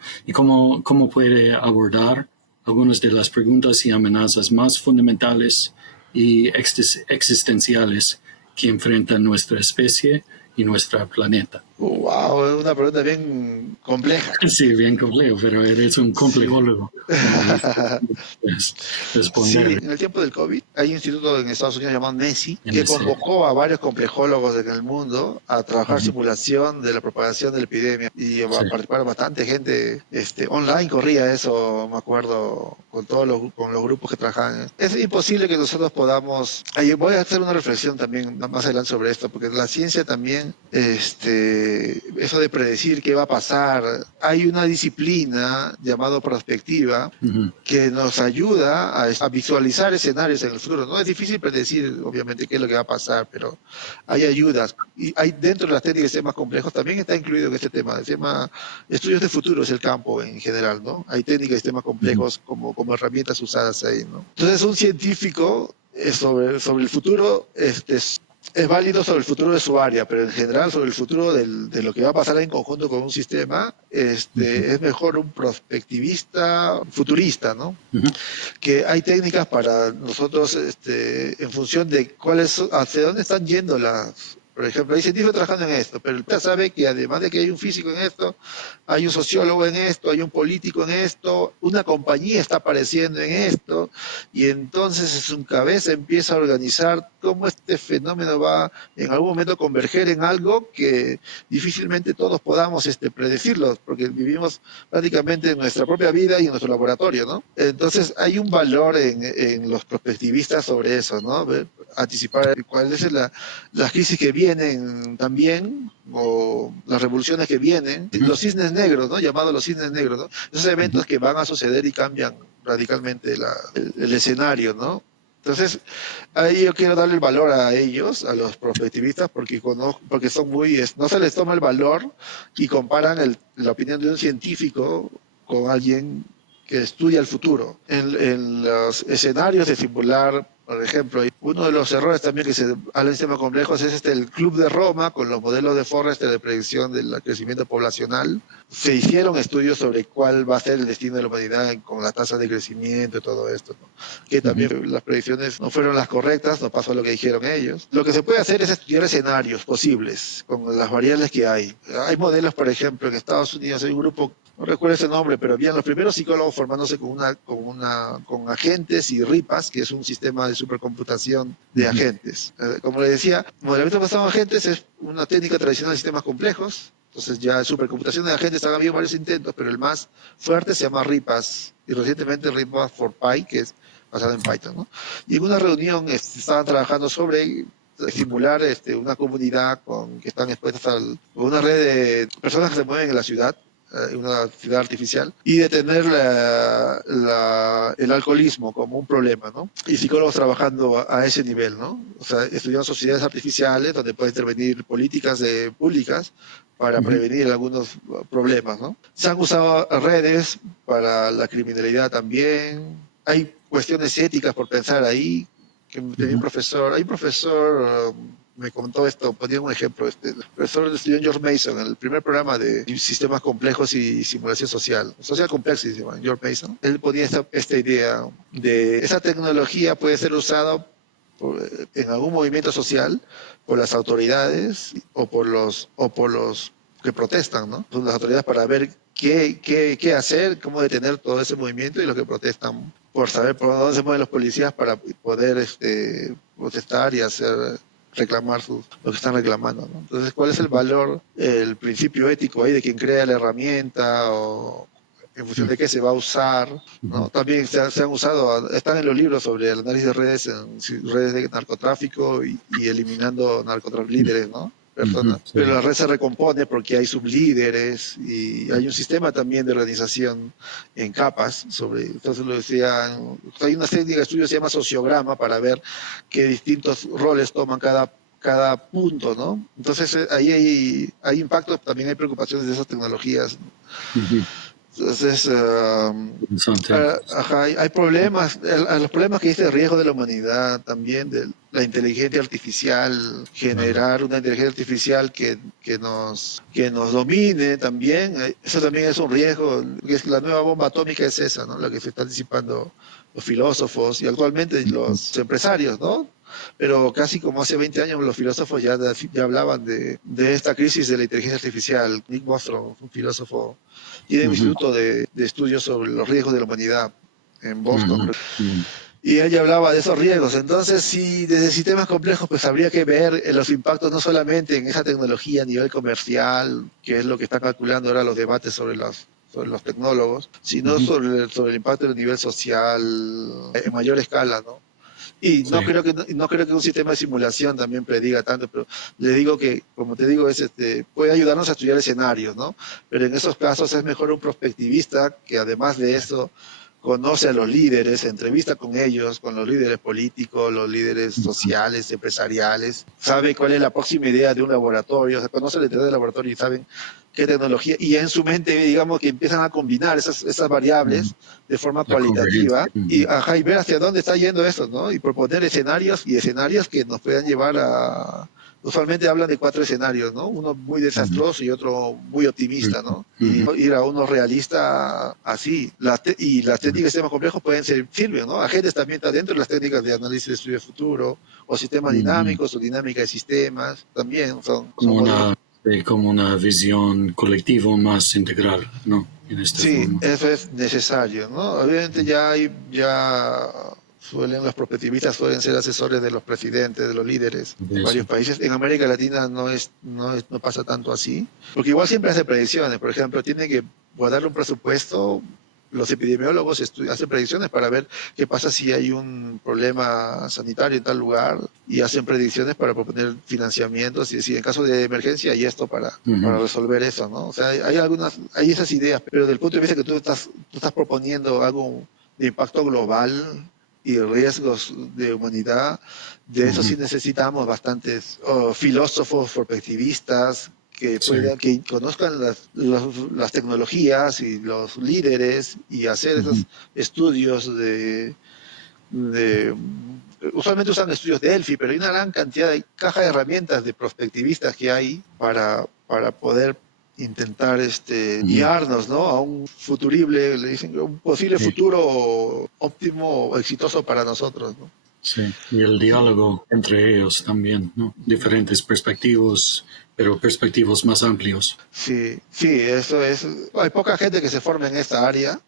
puede abordar algunas de las preguntas y amenazas más fundamentales y existenciales que enfrenta nuestra especie y nuestro planeta. Wow, es una pregunta bien compleja. Sí, bien complejo, pero eres un complejólogo. Sí, en el tiempo del COVID hay un instituto en Estados Unidos llamado NESI que convocó a varios complejólogos en el mundo a trabajar simulación de la propagación de la epidemia y a participar bastante gente online. Corría eso, me acuerdo, con los grupos que trabajaban. Es imposible que nosotros podamos... Voy a hacer una reflexión también más adelante sobre esto, porque la ciencia también, eso de predecir qué va a pasar, hay una disciplina llamada prospectiva que nos ayuda a visualizar escenarios en el futuro. No es difícil predecir, obviamente, qué es lo que va a pasar, pero hay ayudas. Y hay dentro de las técnicas de sistemas complejos, también está incluido en este tema. El tema estudios de futuro es el campo en general, ¿no? Hay técnicas de sistemas complejos como herramientas usadas ahí, ¿no? Entonces, un científico sobre el futuro es válido sobre el futuro de su área, pero en general sobre el futuro de lo que va a pasar en conjunto con un sistema, es mejor un prospectivista futurista, ¿no? Que hay técnicas para nosotros, en función de hacia dónde están yendo por ejemplo, hay científicos trabajando en esto, pero usted sabe que además de que hay un físico en esto, hay un sociólogo en esto, hay un político en esto, una compañía está apareciendo en esto, y entonces en su cabeza empieza a organizar cómo este fenómeno va en algún momento a converger en algo que difícilmente todos podamos predecirlo, porque vivimos prácticamente en nuestra propia vida y en nuestro laboratorio, ¿no? Entonces hay un valor en los prospectivistas sobre eso, ¿no? Anticipar cuáles son las crisis que vienen también, o las revoluciones que vienen, los cisnes negros, ¿no? Llamados los cisnes negros, ¿no? Esos eventos que van a suceder y cambian radicalmente el escenario, ¿no? Entonces, ahí yo quiero darle el valor a ellos, a los prospectivistas, porque son no se les toma el valor y comparan la opinión de un científico con alguien que estudia el futuro. En los escenarios de simular, por ejemplo, uno de los errores también que se habla en sistemas complejos es el Club de Roma, con los modelos de Forrester de predicción del crecimiento poblacional. Se hicieron estudios sobre cuál va a ser el destino de la humanidad con la tasa de crecimiento y todo esto, ¿no? Que también las predicciones no fueron las correctas, no pasó lo que dijeron ellos. Lo que se puede hacer es estudiar escenarios posibles con las variables que hay. Hay modelos, por ejemplo, en Estados Unidos hay un grupo, no recuerdo ese nombre, pero habían los primeros psicólogos formándose con agentes y RIPAS, que es un sistema de supercomputación de agentes. Como le decía, modelamiento basado en agentes es una técnica tradicional de sistemas complejos, Entonces ya en supercomputación de agentes han habido varios intentos, pero el más fuerte se llama RIPAS, y recientemente RIPAS for Py, que es basado en Python, ¿no? Y en una reunión estaban trabajando sobre simular una comunidad que están expuestas a una red de personas que se mueven en la ciudad, una ciudad artificial, y detener el alcoholismo como un problema, ¿no? Y psicólogos trabajando a ese nivel, ¿no? O sea, estudiando sociedades artificiales donde pueden intervenir políticas públicas para prevenir algunos problemas, ¿no? Se han usado redes para la criminalidad también. Hay cuestiones éticas por pensar ahí, que tenía hay un profesor, me contó esto, ponía un ejemplo, el profesor estudió en George Mason, en el primer programa de sistemas complejos y simulación social complexity, George Mason. Él ponía esta idea de esa tecnología puede ser usada en algún movimiento social por las autoridades o por los que protestan, ¿no? Son las autoridades para ver qué hacer, cómo detener todo ese movimiento, y los que protestan por saber por dónde se mueven los policías para poder protestar y reclamar lo que están reclamando, ¿no? Entonces, ¿cuál es el valor, el principio ético ahí de quien crea la herramienta, o en función de qué se va a usar, ¿no? También se han usado, están en los libros sobre el análisis de redes, redes de narcotráfico y eliminando líderes, ¿no? Personas. Sí. Pero la red se recompone porque hay sublíderes y hay un sistema también de organización en capas. Entonces lo decían, hay una técnica de estudio que se llama sociograma para ver qué distintos roles toman cada punto, ¿no? Entonces ahí hay impactos, también hay preocupaciones de esas tecnologías. Entonces, hay problemas, los problemas que dice el riesgo de la humanidad, también de la inteligencia artificial, generar una inteligencia artificial que nos domine también. Eso también es un riesgo, que es la nueva bomba atómica, es esa, ¿no? La que se están disipando los filósofos y actualmente los empresarios, ¿no? Pero casi como hace 20 años los filósofos ya hablaban de esta crisis de la inteligencia artificial. Nick Bostrom, un filósofo, tiene un instituto de estudios sobre los riesgos de la humanidad en Boston. Y ella hablaba de esos riesgos. Entonces, si desde sistemas complejos, pues habría que ver los impactos no solamente en esa tecnología a nivel comercial, que es lo que están calculando ahora los debates sobre los tecnólogos, sino sobre el impacto a nivel social en mayor escala, ¿no? Y no creo que un sistema de simulación también prediga tanto, pero le digo que, como te digo, puede ayudarnos a estudiar escenarios, ¿no? Pero en esos casos es mejor un prospectivista que, además de eso, conoce a los líderes, se entrevista con ellos, con los líderes políticos, los líderes sociales, empresariales, sabe cuál es la próxima idea de un laboratorio, o sea, conoce la idea del laboratorio y saben qué tecnología, y en su mente, digamos, que empiezan a combinar esas variables de forma cualitativa y ver hacia dónde está yendo eso, ¿no? Y proponer escenarios que nos puedan llevar a... Usualmente hablan de 4 escenarios, ¿no? Uno muy desastroso y otro muy optimista, ¿no? Y ir a uno realista así. Y las técnicas de sistemas complejos sirven, ¿no? Agentes también está dentro de las técnicas de análisis de estudio de futuro, o sistemas dinámicos, o dinámica de sistemas, también son como una visión colectiva más integral, ¿no? Sí, eso es necesario, ¿no? Obviamente los prospectivistas suelen ser asesores de los presidentes, de los líderes en varios países. En América Latina no pasa tanto así, porque igual siempre hace predicciones. Por ejemplo, tiene que guardar un presupuesto. Los epidemiólogos hacen predicciones para ver qué pasa si hay un problema sanitario en tal lugar, y hacen predicciones para proponer financiamientos y decir, en caso de emergencia hay esto para resolver eso, ¿no? O sea, hay esas ideas, pero del punto de vista que tú estás proponiendo algo de impacto global y riesgos de humanidad, de eso sí necesitamos bastantes filósofos, perspectivistas, que conozcan las tecnologías y los líderes, y hacer esos estudios usualmente usan estudios de Delphi, pero hay una gran cantidad de caja de herramientas de prospectivistas que hay para poder intentar guiarnos, ¿no? A un futurible, le dicen, un posible futuro óptimo o exitoso para nosotros, ¿no? Sí, y el diálogo entre ellos también, ¿no? Diferentes perspectivas, pero perspectivos más amplios. Sí, eso es. Hay poca gente que se forma en esta área,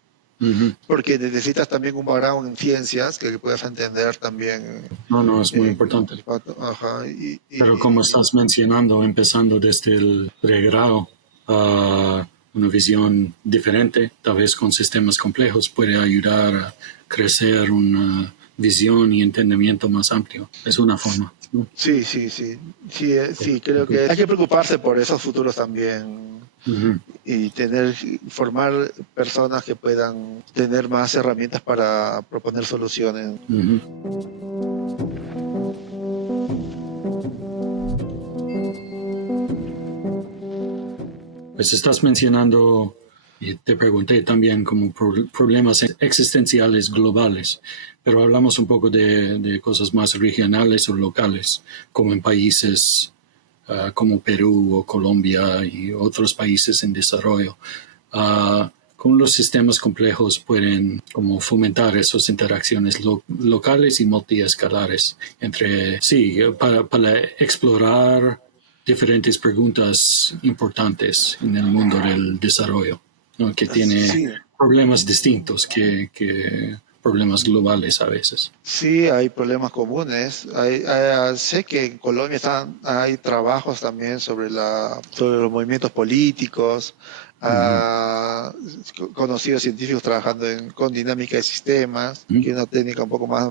porque necesitas también un background en ciencias que puedas entender también. No, es muy importante. Ajá, pero como estás mencionando, empezando desde el pregrado, una visión diferente, tal vez con sistemas complejos, puede ayudar a crecer una visión y entendimiento más amplio. Es una forma, ¿no? Sí, sí, sí. Sí, sí, creo que hay que preocuparse por esos futuros también Ujú. y formar personas que puedan tener más herramientas para proponer soluciones. Ujú. Pues estás mencionando, y te pregunté también como problemas existenciales globales, pero hablamos un poco de cosas más regionales o locales, como en países como Perú o Colombia y otros países en desarrollo. ¿Cómo los sistemas complejos pueden como fomentar esas interacciones locales y multiescalares entre, sí, para explorar diferentes preguntas importantes en el mundo del desarrollo, ¿no? Que tiene Sí, problemas distintos que problemas globales a veces? sí, hay problemas comunes. Sé que en Colombia hay trabajos también sobre los movimientos políticos. Ujú, Conocidos científicos trabajando con dinámica de sistemas, ujú, que es una técnica un poco más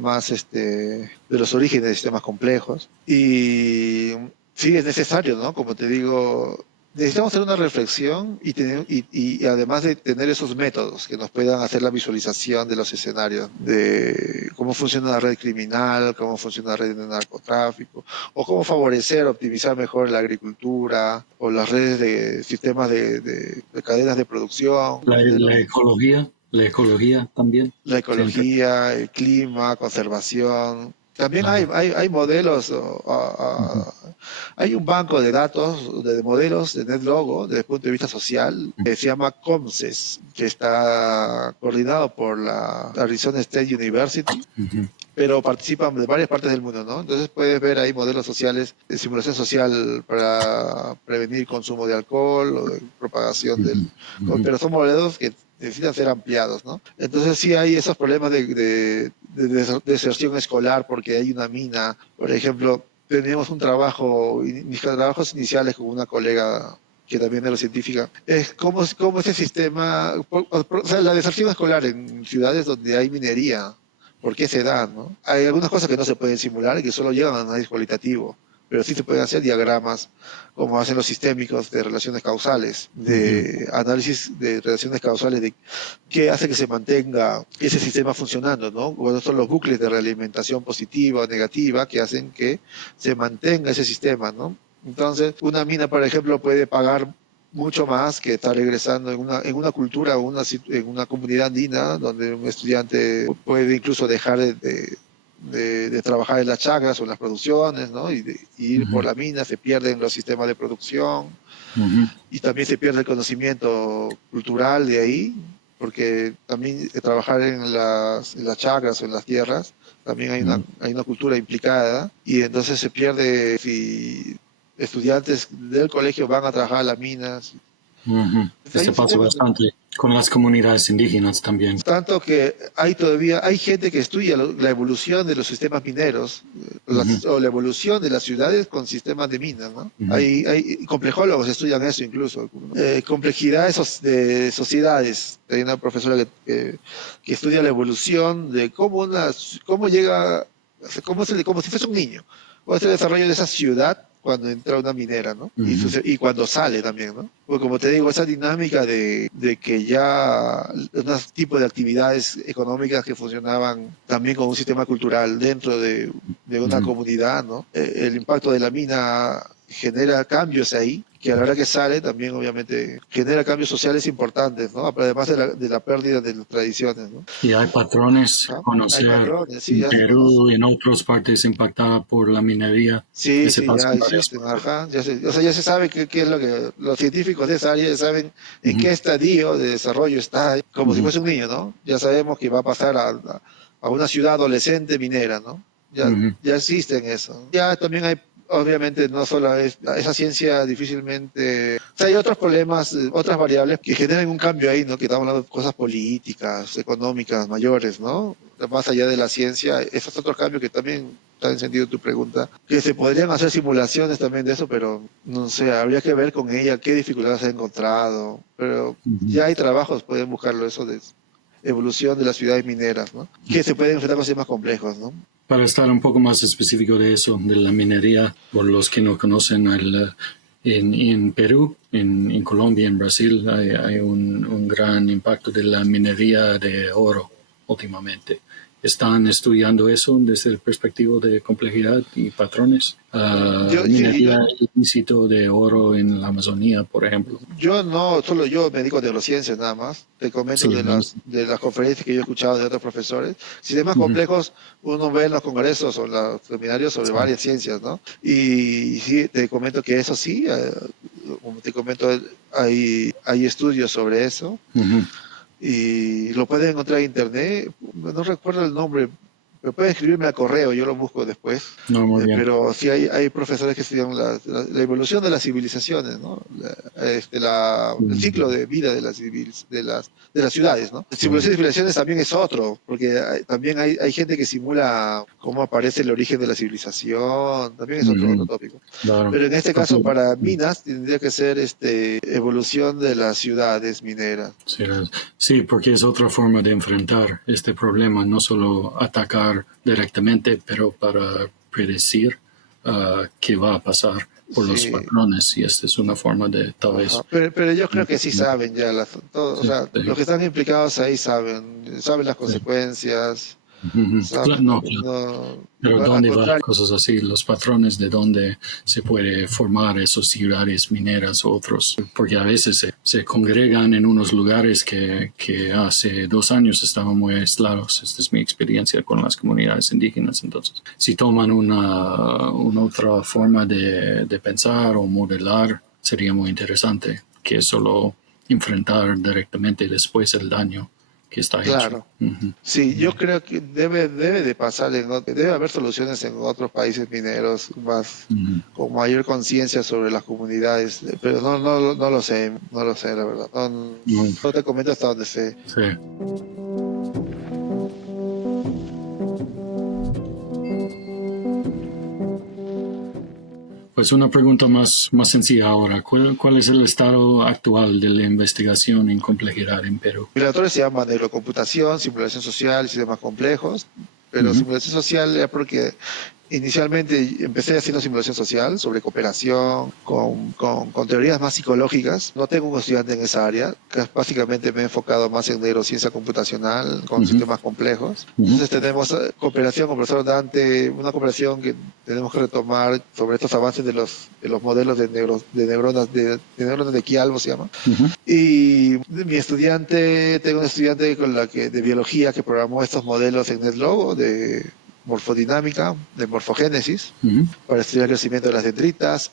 de los orígenes de sistemas complejos. Y sí, es necesario, ¿no? Como te digo, necesitamos hacer una reflexión y además de tener esos métodos que nos puedan hacer la visualización de los escenarios, de cómo funciona la red criminal, cómo funciona la red de narcotráfico, o cómo favorecer, optimizar mejor la agricultura, o las redes de sistemas de cadenas de producción, modelos, la ecología también. la Se inter- ecología, el clima, conservación. También ah, hay modelos, ujú, hay un banco de datos, de modelos de NetLogo desde el punto de vista social, que se llama COMSES, que está coordinado por la Arizona State University, ujú, pero participan de varias partes del mundo, ¿no? Entonces puedes ver ahí modelos sociales, de simulación social para prevenir consumo de alcohol o de propagación ujú, ujú, pero son modelos que necesitan ser ampliados, ¿no? Entonces sí hay esos problemas de deserción escolar porque hay una mina, por ejemplo, teníamos un trabajo, mis trabajos iniciales con una colega que también era científica, es cómo ese sistema, o sea, la deserción escolar en ciudades donde hay minería, ¿por qué se da? ¿No? Hay algunas cosas que no se pueden simular y que solo llegan a análisis cualitativo, pero sí se pueden hacer diagramas, como hacen los sistémicos de relaciones causales, ujú, de análisis de relaciones causales, de qué hace que se mantenga ese sistema funcionando, ¿no? Bueno, son los bucles de realimentación positiva o negativa que hacen que se mantenga ese sistema, ¿no? Entonces, una mina, por ejemplo, puede pagar mucho más que estar regresando en una cultura o en una comunidad andina donde un estudiante puede incluso dejar de trabajar en las chacras o en las producciones, ¿no? Y ir por ujú, la mina, se pierden los sistemas de producción ujú, y también se pierde el conocimiento cultural de ahí, porque también trabajar en las chacras o en las tierras, también ujú, hay una cultura implicada y entonces se pierde si estudiantes del colegio van a trabajar a las minas. ujú. Hay Este un pasa sistema bastante con las comunidades indígenas también. tanto que hay gente que estudia la evolución de los sistemas mineros Ujú, o la evolución de las ciudades con sistemas de minas, ¿no? ujú, Hay complejólogos estudian eso incluso. Complejidad de sociedades. Hay una profesora que estudia la evolución de cómo llega, como si fuese un niño. ¿Cuál es el desarrollo de esa ciudad cuando entra una minera, ¿no? ujú, Y cuando sale también, ¿no? Porque como te digo, esa dinámica de que ya un tipo de actividades económicas que funcionaban también con un sistema cultural dentro de una ujú, comunidad, ¿no? El impacto de la mina genera cambios ahí, que a la hora que sale también obviamente genera cambios sociales importantes, ¿no? Además de la pérdida de las tradiciones, ¿no? y hay patrones Ajá. Hay conocer patrones, sí, en ya se conocen. Perú y en otras partes impactadas por la minería que Sí, se sí, pasa ya en varias existen, partes. ajá. O sea, ya se sabe qué es lo que los científicos de esa área ya saben en Ujú, qué estadio de desarrollo está, como si ujú, fuese un niño, ¿no? Ya sabemos que va a pasar a una ciudad adolescente minera, ¿no? ujú, Ya existen eso. Ya también hay obviamente no solo es esa ciencia difícilmente, o sea, hay otros problemas, otras variables que generan un cambio ahí, ¿no? Que estamos hablando de cosas políticas, económicas, mayores, ¿no? Más allá de la ciencia, esos otros cambios que también está en sentido tu pregunta, que se podrían hacer simulaciones también de eso, pero no sé, habría que ver con ella qué dificultades ha encontrado, pero Ujú. ya hay trabajos, pueden buscarlo eso de evolución de las ciudades mineras, ¿no? Que se pueden enfrentar con temas complejos, ¿no? Para estar un poco más específico de eso, de la minería, por los que no conocen, en Perú, en Colombia, en Brasil, hay un gran impacto de la minería de oro últimamente. ¿Están estudiando eso desde el perspectivo de complejidad y patrones? Yo, yo, Minería yo, ilícito de oro en la Amazonía, por ejemplo. Yo no, solo yo me dedico a neurociencias nada más. Te comento Sí, ¿no? de las conferencias que yo he escuchado de otros profesores. Sistemas Ujú. complejos uno ve en los congresos o en los seminarios sobre Sí. varias ciencias, ¿no? Y sí, te comento que eso sí, como te comento, hay estudios sobre eso Ujú. y lo pueden encontrar en internet. No recuerdo el nombre, me pueden escribirme al correo, yo lo busco después. No, muy bien. Pero sí hay profesores que estudian la evolución de las civilizaciones, ¿no? El ciclo Mm, de vida de de las ciudades, ¿no? La simulación de civilizaciones también es otro, porque también hay gente que simula cómo aparece el origen de la civilización, también es otro ujú. tópico. Claro. Pero en este Porque, caso, para minas, tendría que ser evolución de las ciudades mineras. sí, sí, porque es otra forma de enfrentar este problema, no solo atacar directamente, pero para predecir qué va a pasar por los Sí, patrones. Y esta es una forma de tal ajá. vez. Pero yo creo que sí saben ya, o Sí, sea, los sí. que están implicados ahí saben las Sí. consecuencias, Ujú. saben, No, claro. Pero al ¿dónde va? contrario, Cosas así, los patrones de dónde se puede formar esos ciudades mineras o otros, porque a veces se congregan en unos lugares que hace 2 años estaban muy aislados. Esta es mi experiencia con las comunidades indígenas. Entonces, si toman una otra forma de pensar o modelar, sería muy interesante que solo enfrentar directamente después el daño que está hecho. claro. Ujú. Sí, yo creo que debe de pasar, debe haber soluciones en otros países mineros más, Ujú. con mayor conciencia sobre las comunidades, pero no lo sé, no lo sé, la verdad. No, Ujú. no te comento hasta donde sé. Sí. Pues una pregunta más sencilla ahora. ¿Cuál es el estado actual de la investigación en complejidad en Perú? Simulatorio se llama neurocomputación, simulación social y sistemas complejos, pero Ujú, simulación social era porque inicialmente empecé haciendo simulación social sobre cooperación, con teorías más psicológicas. No tengo un estudiante en esa área, que básicamente me he enfocado más en neurociencia computacional con ujú, sistemas complejos. ujú, Entonces tenemos cooperación con el profesor Dante, una cooperación que tenemos que retomar sobre estos avances de los modelos de neuronas de Chialvo se llama. ujú, Y tengo un estudiante de biología que programó estos modelos en NetLogo de morfodinámica, de morfogénesis, ujú, para estudiar el crecimiento de las dendritas.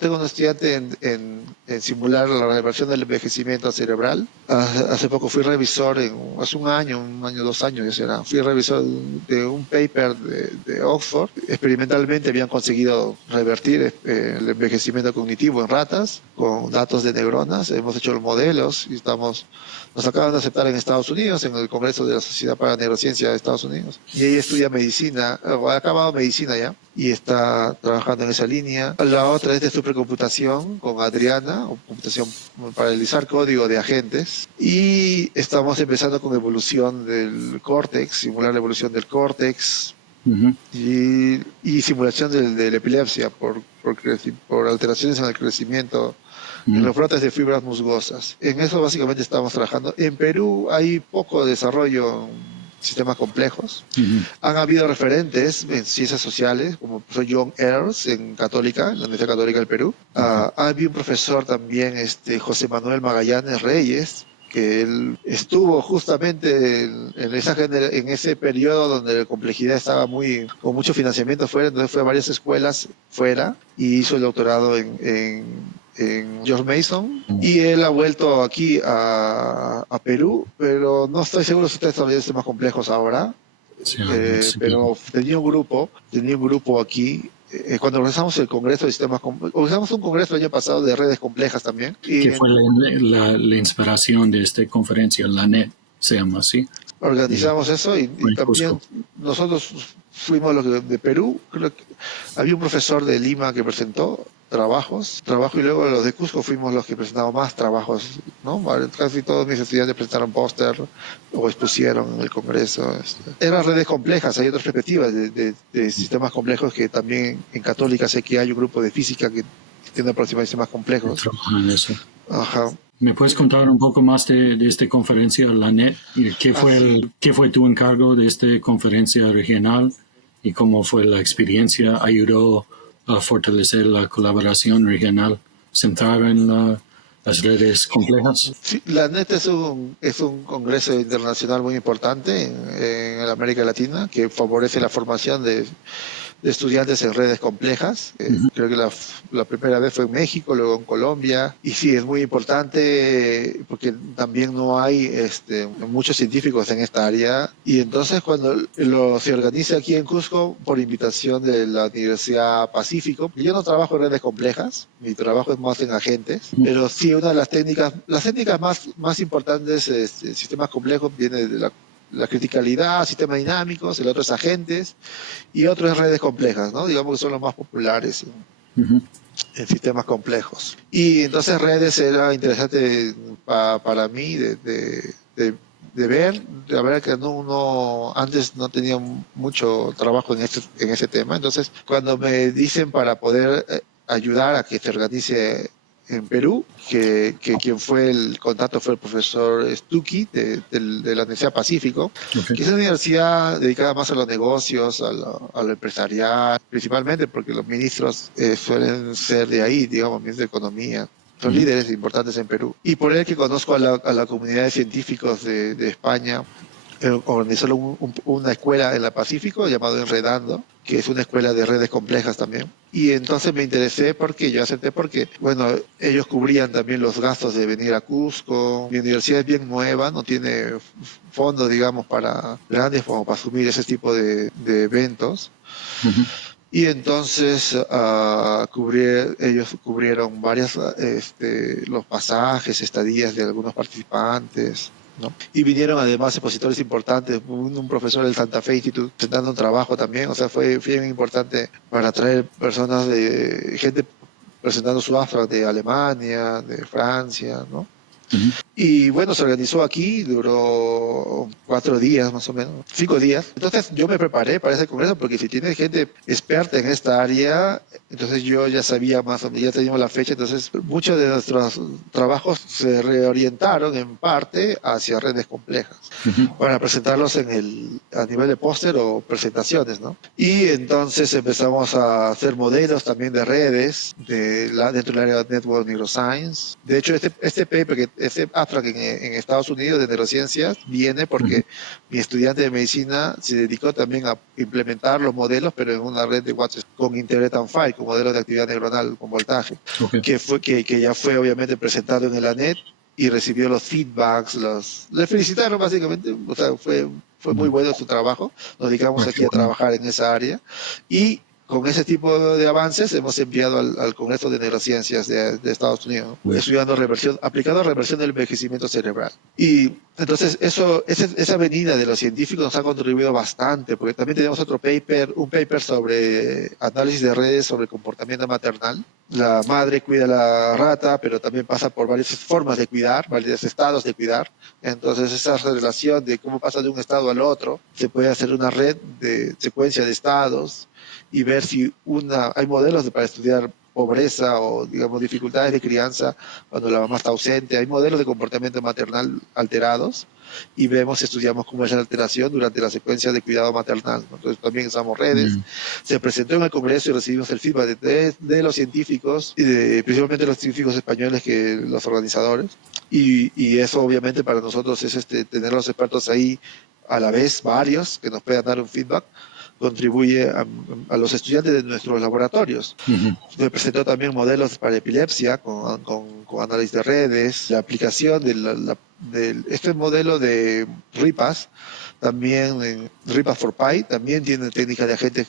Tengo un estudiante en simular la reversión del envejecimiento cerebral. Hace poco fui revisor, hace un año, 2 años ya será, fui revisor de un paper de Oxford. Experimentalmente habían conseguido revertir el envejecimiento cognitivo en ratas con datos de neuronas. Hemos hecho los modelos y nos acaban de aceptar en Estados Unidos, en el Congreso de la Sociedad para la Neurociencia de Estados Unidos. Y ella estudia medicina, ha acabado medicina ya, y está trabajando en esa línea. La otra es de supercomputación con Adriana, o computación para analizar código de agentes. Y estamos empezando con evolución del córtex, simular la evolución del córtex, ujú, y simulación de la epilepsia por alteraciones en el crecimiento en ujú, los brotes de fibras musgosas. En eso básicamente estamos trabajando. En Perú hay poco desarrollo en sistemas complejos. ujú, Han habido referentes en ciencias sociales, como el profesor John Earls en Católica, en la Universidad Católica del Perú. ujú, Había un profesor también, José Manuel Magallanes Reyes, que él estuvo justamente en ese periodo donde la complejidad estaba con mucho financiamiento fuera, entonces fue a varias escuelas fuera y hizo el doctorado en George Mason, y él ha vuelto aquí a Perú, pero no estoy seguro si está desarrollando sistemas complejos ahora. sí, sí, claro. Pero tenía un grupo aquí cuando organizamos el Congreso de Sistemas, organizamos un congreso el año pasado de redes complejas también. ¿Qué fue la inspiración de esta conferencia? La NET se llama así. Organizamos eso y también Cusco. nosotros fuimos los de Perú. Creo que había un profesor de Lima que presentó trabajo y luego los de Cusco fuimos los que presentamos más trabajos, ¿no? Casi todos mis estudiantes presentaron póster o expusieron en el Congreso. Eran redes complejas, hay otras perspectivas de sistemas complejos que también en Católica sé que hay un grupo de física que tiene aproximadamente sistemas complejos. Trabajan en eso. Ajá. ¿Me puedes contar un poco más de esta conferencia, la NET? ¿Qué fue tu encargo de esta conferencia regional y cómo fue la experiencia? ¿Ayudó a fortalecer la colaboración regional centrada en las redes complejas? Sí, la NET es un congreso internacional muy importante en América Latina que favorece la formación de estudiantes en redes complejas. Creo que la primera vez fue en México, luego en Colombia. Y sí, es muy importante porque también no hay muchos científicos en esta área. Y entonces cuando se organiza aquí en Cusco por invitación de la Universidad Pacífico, yo no trabajo en redes complejas, mi trabajo es más en agentes, pero sí una de las técnicas más importantes de sistemas complejos viene de la criticalidad, sistemas dinámicos, el otro es agentes y otro es redes complejas, ¿no? Digamos que son los más populares en sistemas complejos. Y entonces redes era interesante para mí de ver. La verdad que antes no tenía mucho trabajo en ese tema. Entonces, cuando me dicen para poder ayudar a que se organice en Perú, que quien fue el contacto fue el profesor Stucky de la Universidad Pacífico, que es una universidad dedicada más a los negocios, a lo empresarial, principalmente porque los ministros suelen ser de ahí, digamos, ministros de Economía. Son líderes importantes en Perú. Y por él que conozco a la comunidad de científicos de España, organizó una escuela en la Pacífico llamado Enredando, que es una escuela de redes complejas también. Y entonces me interesé yo acepté porque, bueno, ellos cubrían también los gastos de venir a Cusco. Mi universidad es bien nueva, no tiene fondos, digamos, para grandes como para asumir ese tipo de eventos. Y entonces ellos cubrieron los pasajes, estadías de algunos participantes, ¿no? Y vinieron además expositores importantes, un profesor del Santa Fe Institute presentando un trabajo también, o sea, fue bien importante para traer personas gente presentando su abstract de Alemania, de Francia, ¿no? Y bueno, se organizó aquí, duró 4 días más o menos, 5 días. Entonces yo me preparé para ese congreso porque si tiene gente experta en esta área, entonces yo ya sabía más o menos, ya teníamos la fecha, entonces muchos de nuestros trabajos se reorientaron en parte hacia redes complejas para presentarlos a nivel de póster o presentaciones, ¿no? Y entonces empezamos a hacer modelos también de redes dentro del área de Network Neuroscience. De hecho, este paper, este abstract en Estados Unidos de neurociencias viene porque mi estudiante de medicina se dedicó también a implementar los modelos, pero en una red de WhatsApp con Internet and File, con modelos de actividad neuronal con voltaje, que ya fue obviamente presentado en el ANET y recibió los feedbacks, le felicitaron básicamente, o sea, fue muy bueno su trabajo, nos dedicamos aquí a trabajar en esa área y con ese tipo de avances hemos enviado al Congreso de Neurociencias de Estados Unidos, estudiando aplicando reversión del envejecimiento cerebral. Y entonces esa venida de los científicos nos ha contribuido bastante, porque también tenemos un paper sobre análisis de redes sobre comportamiento maternal. La madre cuida a la rata, pero también pasa por varias formas de cuidar, varios estados de cuidar. Entonces esa relación de cómo pasa de un estado al otro, se puede hacer una red de secuencia de estados y ver si hay modelos para estudiar pobreza o, digamos, dificultades de crianza cuando la mamá está ausente. Hay modelos de comportamiento maternal alterados y estudiamos cómo es la alteración durante la secuencia de cuidado maternal, ¿no? Entonces también usamos redes. Se presentó en el Congreso y recibimos el feedback de los científicos, y principalmente los científicos españoles, que los organizadores. Y eso obviamente para nosotros es tener los expertos ahí a la vez, varios, que nos puedan dar un feedback, contribuye a los estudiantes de nuestros laboratorios. Se presentó también modelos para epilepsia con análisis de redes, la aplicación este modelo de RIPAS, también RIPAS for Pi, también tiene técnica de agentes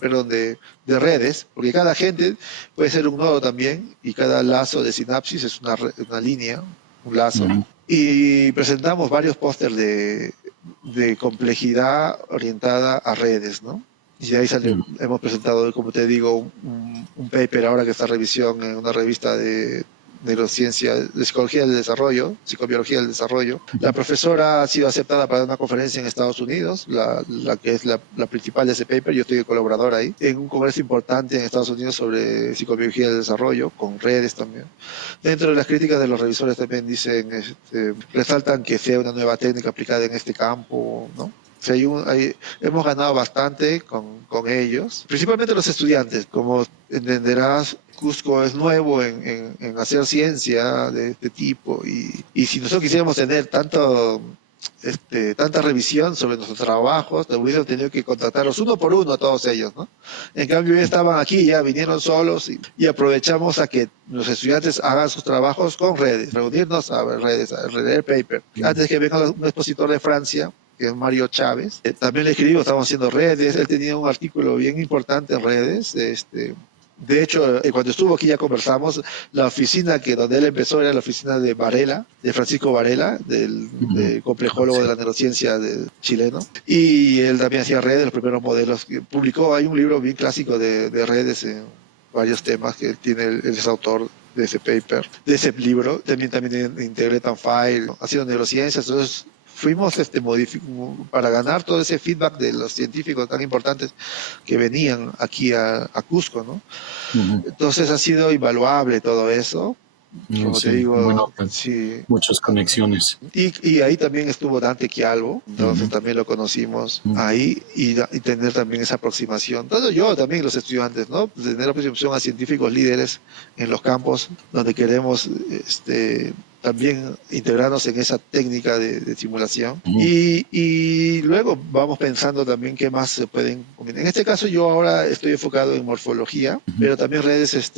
perdón, de redes, porque cada agente puede ser un nodo también y cada lazo de sinapsis es una línea, un lazo. Ujú. Y presentamos varios pósters de complejidad orientada a redes, ¿no? Y de ahí salió, Ujú. hemos presentado, como te digo, un paper ahora que está en revisión en una revista de neurociencia, de psicología del desarrollo, psicobiología del desarrollo. La profesora ha sido aceptada para una conferencia en Estados Unidos, la que es la principal de ese paper, yo estoy de colaborador ahí, en un congreso importante en Estados Unidos sobre psicobiología del desarrollo, con redes también. Dentro de las críticas de los revisores también dicen, resaltan que sea una nueva técnica aplicada en este campo, ¿no? O sea, hemos ganado bastante con ellos, principalmente los estudiantes. Como entenderás, Cusco es nuevo en hacer ciencia de este tipo y si nosotros quisiéramos tener tanta revisión sobre nuestros trabajos, hubiéramos tenido que contratarlos uno por uno a todos ellos, ¿no? En cambio, ya estaban aquí, ya vinieron solos y aprovechamos a que los estudiantes hagan sus trabajos con redes, reunirnos a ver redes, a leer paper. Antes que venga un expositor de Francia, que es Mario Chávez, también le escribimos, estamos haciendo redes, él tenía un artículo bien importante en redes, de hecho, cuando estuvo aquí ya conversamos, la oficina donde él empezó era la oficina de Varela, de Francisco Varela, del complejólogo de la neurociencia chileno, y él también hacía redes, los primeros modelos, publicó, hay un libro bien clásico de redes en varios temas que tiene él es autor de ese paper, de ese libro, también Integrate and File, haciendo neurociencias, entonces fuimos para ganar todo ese feedback de los científicos tan importantes que venían aquí a Cusco, ¿no? Ujú. Entonces ha sido invaluable todo eso. No, Como te sí, bueno, digo, pues, sí. muchas conexiones. Y ahí también estuvo Dante Quialvo, entonces Ujú. también lo conocimos Ujú. ahí y tener también esa aproximación. Todo yo también, los estudiantes, ¿no? Tener aproximación a científicos líderes en los campos donde queremos también integrarnos en esa técnica de simulación. Ujú. Y luego vamos pensando también qué más se pueden combinar. En este caso yo ahora estoy enfocado en morfología, pero también redes,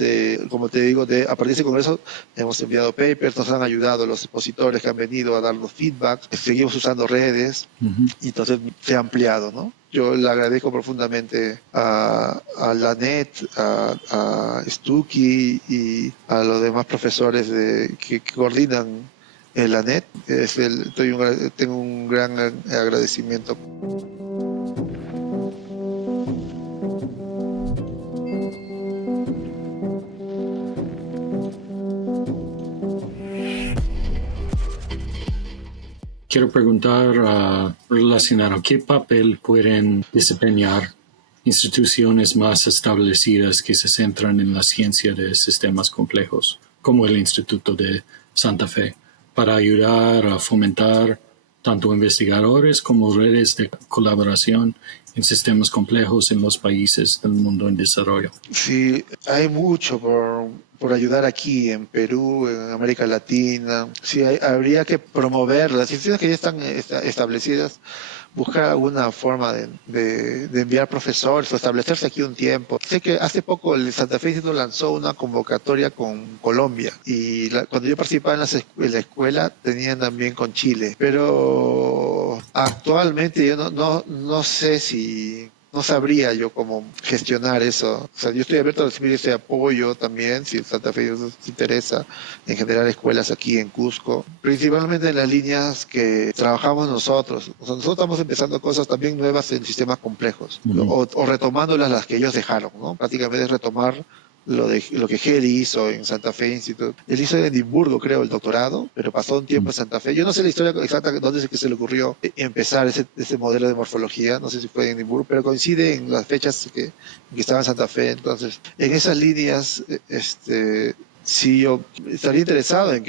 como te digo, a partir de ese congreso hemos enviado papers, nos han ayudado los expositores que han venido a darnos feedback, seguimos usando redes Ujú. y entonces se ha ampliado, ¿no? Yo le agradezco profundamente a Lanet, a Stucky y a los demás profesores que coordinan el Lanet. Tengo un gran agradecimiento. Quiero preguntar relacionado, ¿qué papel pueden desempeñar instituciones más establecidas que se centran en la ciencia de sistemas complejos, como el Instituto de Santa Fe, para ayudar a fomentar tanto investigadores como redes de colaboración en sistemas complejos en los países del mundo en desarrollo? Sí, hay mucho por ayudar aquí en Perú, en América Latina. Sí, habría que promover las instituciones que ya están establecidas, buscar alguna forma de enviar profesores o establecerse aquí un tiempo. Sé que hace poco el Santa Fe Instituto lanzó una convocatoria con Colombia y cuando yo participaba en la escuela tenían también con Chile, pero actualmente yo no sé si no sabría yo cómo gestionar eso. O sea, yo estoy abierto a recibir ese apoyo también, si el Santa Fe se interesa en generar escuelas aquí en Cusco, principalmente en las líneas que trabajamos nosotros. O sea, nosotros estamos empezando cosas también nuevas en sistemas complejos, o retomándolas las que ellos dejaron, ¿no? Prácticamente es retomar lo que Heli hizo en Santa Fe Institute. Él hizo en Edimburgo, creo, el doctorado, pero pasó un tiempo en Santa Fe. Yo no sé la historia exacta, dónde es que se le ocurrió empezar ese modelo de morfología, no sé si fue en Edimburgo, pero coincide en las fechas que estaba en Santa Fe. Entonces, en esas líneas, sí, yo estaría interesado en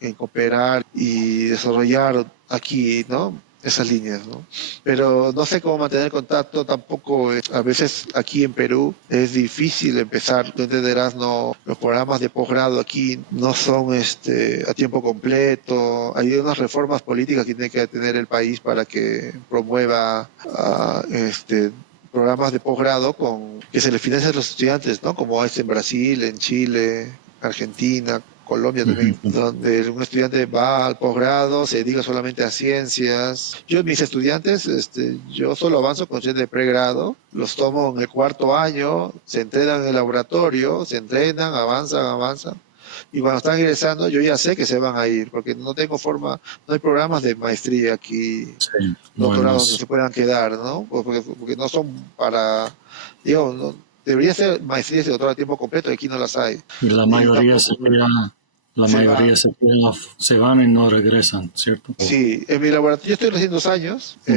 en cooperar y desarrollar aquí, ¿no? Esas líneas, ¿no? Pero no sé cómo mantener contacto tampoco. A veces aquí en Perú es difícil empezar. Tú entenderás, no, los programas de posgrado aquí no son a tiempo completo. Hay unas reformas políticas que tiene que tener el país para que promueva programas de posgrado que se le financien a los estudiantes, ¿no? Como es en Brasil, en Chile, Argentina, Colombia también, donde un estudiante va al posgrado, se dedica solamente a ciencias. Yo, mis estudiantes, yo solo avanzo con estudiantes de pregrado, los tomo en el cuarto año, se entrenan en el laboratorio, se entrenan, avanzan. Y cuando están ingresando, yo ya sé que se van a ir, porque no tengo forma, no hay programas de maestría aquí, Sí, no hay doctorado donde más. se puedan quedar, ¿no? Porque no son para, digo, no, debería ser maestrías y doctorado a tiempo completo, y aquí no las hay. Y la Y mayoría se tampoco queda, la se mayoría van. se queda, se van y no regresan, ¿cierto? Sí, en mi laboratorio, yo estoy recién 2 años, Ujú,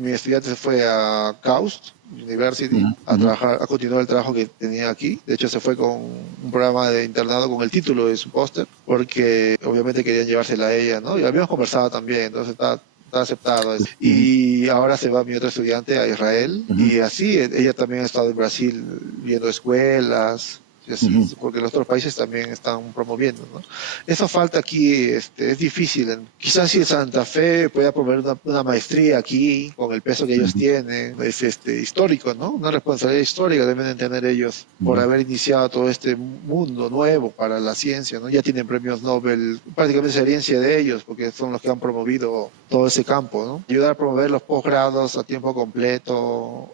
mi estudiante se fue a KAUST University ujú, a ujú, trabajar, a continuar el trabajo que tenía aquí. De hecho, se fue con un programa de internado con el título de su póster, porque obviamente querían llevársela a ella, ¿no? Y habíamos conversado también, entonces está aceptado eso. ujú, Y ahora se va mi otro estudiante a Israel, ujú, y así, ella también ha estado en Brasil viendo escuelas, y así, ujú. porque los otros países también están promoviendo, ¿no? Eso falta aquí, es difícil. Quizás si Santa Fe pueda promover una maestría aquí, con el peso que ellos Ujú, tienen, es histórico, ¿no? Una responsabilidad histórica deben de tener ellos por ujú, haber iniciado todo este mundo nuevo para la ciencia, ¿no? Ya tienen premios Nobel, prácticamente es herencia de ellos, porque son los que han promovido todo ese campo, ¿no? Ayudar a promover los posgrados a tiempo completo,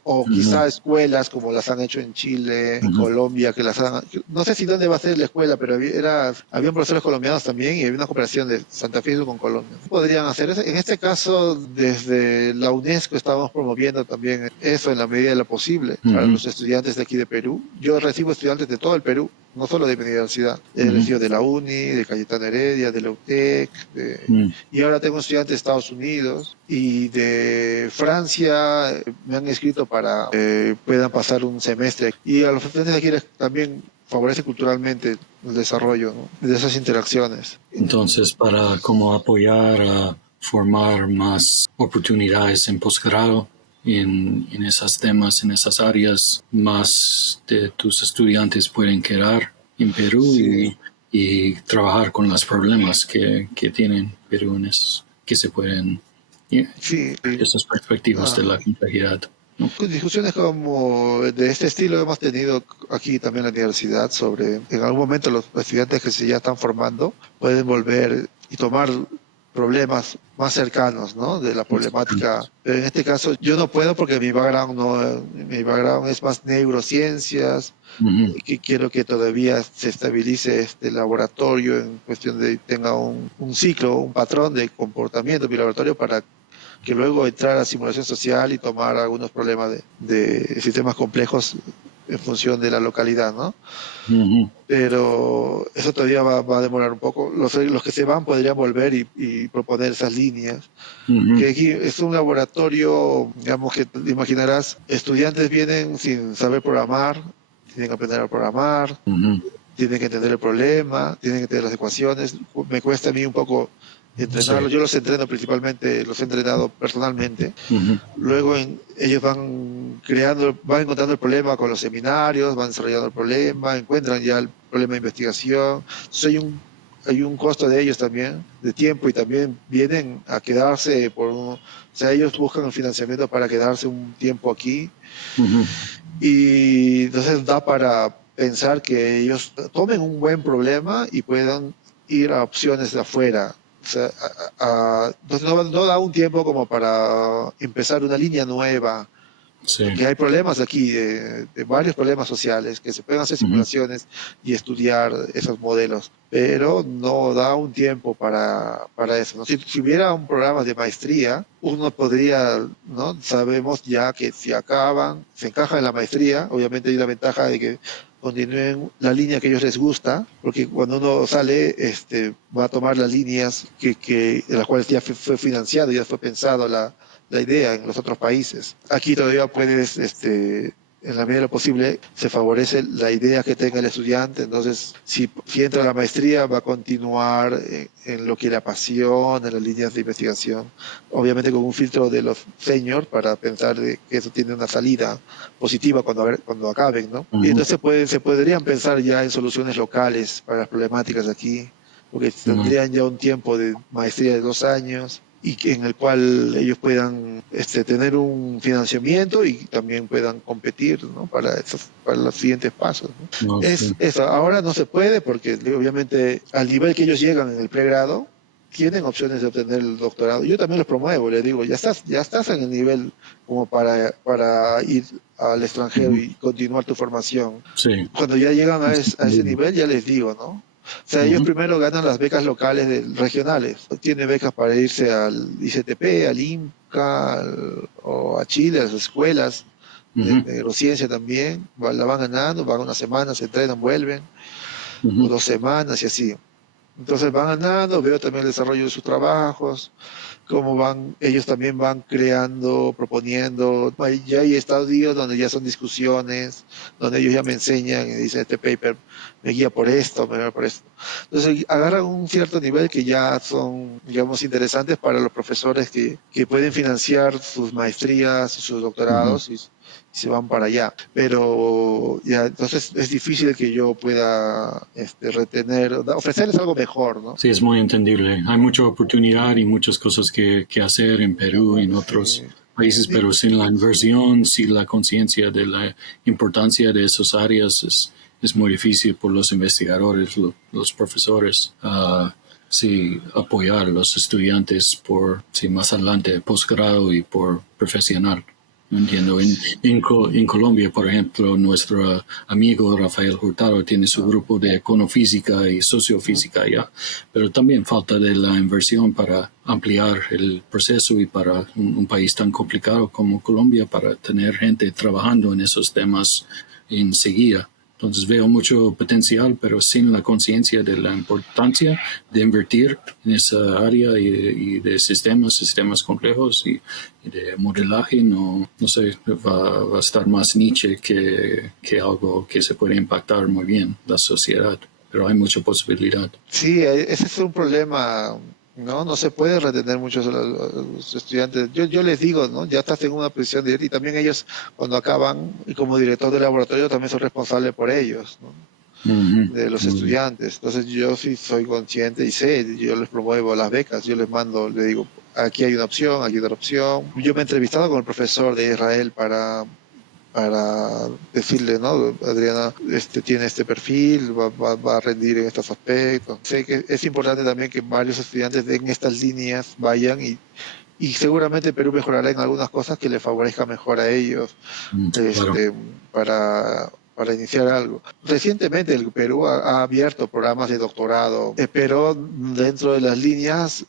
o ujú, quizá escuelas como las han hecho en Chile, en ujú. Colombia, que las han, no sé si dónde va a ser la escuela, pero habían profesores colombianos también y había una cooperación de Santa Fe con Colombia. Podrían hacer eso. En este caso, desde la UNESCO estamos promoviendo también eso en la medida de lo posible para Ujú, los estudiantes de aquí de Perú. Yo recibo estudiantes de todo el Perú, no solo de mi universidad. He ujú, recibido de la UNI, de Cayetano Heredia, de la UTEC, ujú. y ahora tengo estudiantes de Estados Unidos y de Francia. Me han escrito para puedan pasar un semestre. Y a los estudiantes de aquí también favorece culturalmente el desarrollo, ¿no? De esas interacciones. Entonces, para como apoyar a formar más oportunidades en posgrado en esos temas, en esas áreas, más de tus estudiantes pueden quedar en Perú Sí, y trabajar con los problemas que tienen peruanos, que se pueden, y sí. esas perspectivas de Ah, la complejidad, ¿no? discusiones como de este estilo hemos tenido aquí también en la universidad sobre, en algún momento los estudiantes que se ya están formando pueden volver y tomar problemas más cercanos, ¿no? De la problemática. Pero en este caso yo no puedo porque mi background no, mi background es más neurociencias, Ujú, que quiero que todavía se estabilice este laboratorio en cuestión de tenga un ciclo, un patrón de comportamiento mi laboratorio para que luego entrar a simulación social y tomar algunos problemas de sistemas complejos en función de la localidad, ¿no? ujú, Pero eso todavía va a demorar un poco. Los que se van podrían volver y proponer esas líneas. ujú, Que aquí es un laboratorio, digamos que te imaginarás, estudiantes vienen sin saber programar, tienen que aprender a programar, ujú. tienen que entender el problema, tienen que entender las ecuaciones. Me cuesta a mí un poco Sí. entrenarlos. Yo los entreno principalmente, los he entrenado personalmente. Ujú, Luego ellos van encontrando el problema con los seminarios, van desarrollando el problema, encuentran ya el problema de investigación. Entonces hay un costo de ellos también, de tiempo, y también vienen a quedarse o sea, ellos buscan el financiamiento para quedarse un tiempo aquí, ujú. y entonces da para pensar que ellos tomen un buen problema y puedan ir a opciones de afuera. O sea, entonces no da un tiempo como para empezar una línea nueva, Sí. porque hay problemas aquí, de varios problemas sociales, que se pueden hacer Ujú, simulaciones y estudiar esos modelos, pero no da un tiempo para eso, ¿no? Si hubiera un programa de maestría, uno podría, ¿no? Sabemos ya que si se encajan en la maestría, obviamente hay la ventaja de que continúen la línea que a ellos les gusta, porque cuando uno sale, va a tomar las líneas en las cuales ya fue financiado, ya fue pensado la idea en los otros países. Aquí todavía puedes, en la medida de lo posible, se favorece la idea que tenga el estudiante. Entonces, si entra a la maestría, va a continuar en lo que le apasiona, en las líneas de investigación. Obviamente con un filtro de los seniors para pensar que eso tiene una salida positiva cuando acaben, ¿no? Y ujú, entonces se podrían pensar ya en soluciones locales para las problemáticas de aquí, porque ujú. tendrían ya un tiempo de maestría de 2 años, en el cual ellos puedan tener un financiamiento y también puedan competir, ¿no? Para los siguientes pasos, ¿no? No sé. Eso. Ahora no se puede porque obviamente al nivel que ellos llegan en el pregrado, tienen opciones de obtener el doctorado. Yo también los promuevo, les digo, ya estás en el nivel como para ir al extranjero Ujú. y continuar tu formación. Sí. Cuando ya llegan Es a ese entendible. nivel, ya les digo, ¿no? O sea, ellos Ujú, primero ganan las becas locales regionales. Tienen becas para irse al ICTP, al INCA, o a Chile, a las escuelas ujú, de neurociencia también. La van ganando, van unas semanas, se entrenan, vuelven, o ujú, 2 semanas y así. Entonces van ganando, veo también el desarrollo de sus trabajos, cómo ellos también van creando, proponiendo. Ya hay estadios donde ya son discusiones, donde ellos ya me enseñan y dicen, este paper me guía por esto, me guía por esto. Entonces agarran un cierto nivel que ya son, digamos, interesantes para los profesores que pueden financiar sus maestrías y sus ujú. doctorados y se van para allá. Pero ya, entonces es difícil que yo pueda retener, ofrecerles algo mejor, ¿no? Sí, es muy entendible. Hay mucha oportunidad y muchas cosas que hacer en Perú y en otros Sí. países, pero sin la inversión, sin la conciencia de la importancia de esas áreas, es muy difícil por los investigadores, los profesores, sí, apoyar a los estudiantes por, sí, más adelante, posgrado y por profesional. No entiendo. En Colombia, por ejemplo, nuestro amigo Rafael Hurtado tiene su grupo de econofísica y sociofísica ya, pero también falta de la inversión para ampliar el proceso y para un país tan complicado como Colombia, para tener gente trabajando en esos temas enseguida. Entonces veo mucho potencial, pero sin la conciencia de la importancia de invertir en esa área y de sistemas complejos y de modelaje, no sé, va a estar más niche que algo que se puede impactar muy bien la sociedad, pero hay mucha posibilidad. Sí, ese es un problema, ¿no? No se puede retener muchos a los estudiantes. Yo les digo, ¿no? Ya estás en una posición de y también ellos cuando acaban y como director de laboratorio también son responsables por ellos, ¿no? Ujú, De los muy bien. estudiantes. Entonces yo sí soy consciente y sé, yo les promuevo las becas, yo les mando, le digo, aquí hay una opción, aquí hay otra opción. Yo me he entrevistado con el profesor de Israel para decirle, ¿no? Adriana, tiene este perfil, va a rendir en estos aspectos. Sé que es importante también que varios estudiantes en estas líneas vayan y seguramente Perú mejorará en algunas cosas que le favorezca mejor a ellos Claro. este, para iniciar algo. Recientemente el Perú ha abierto programas de doctorado, pero dentro de las líneas,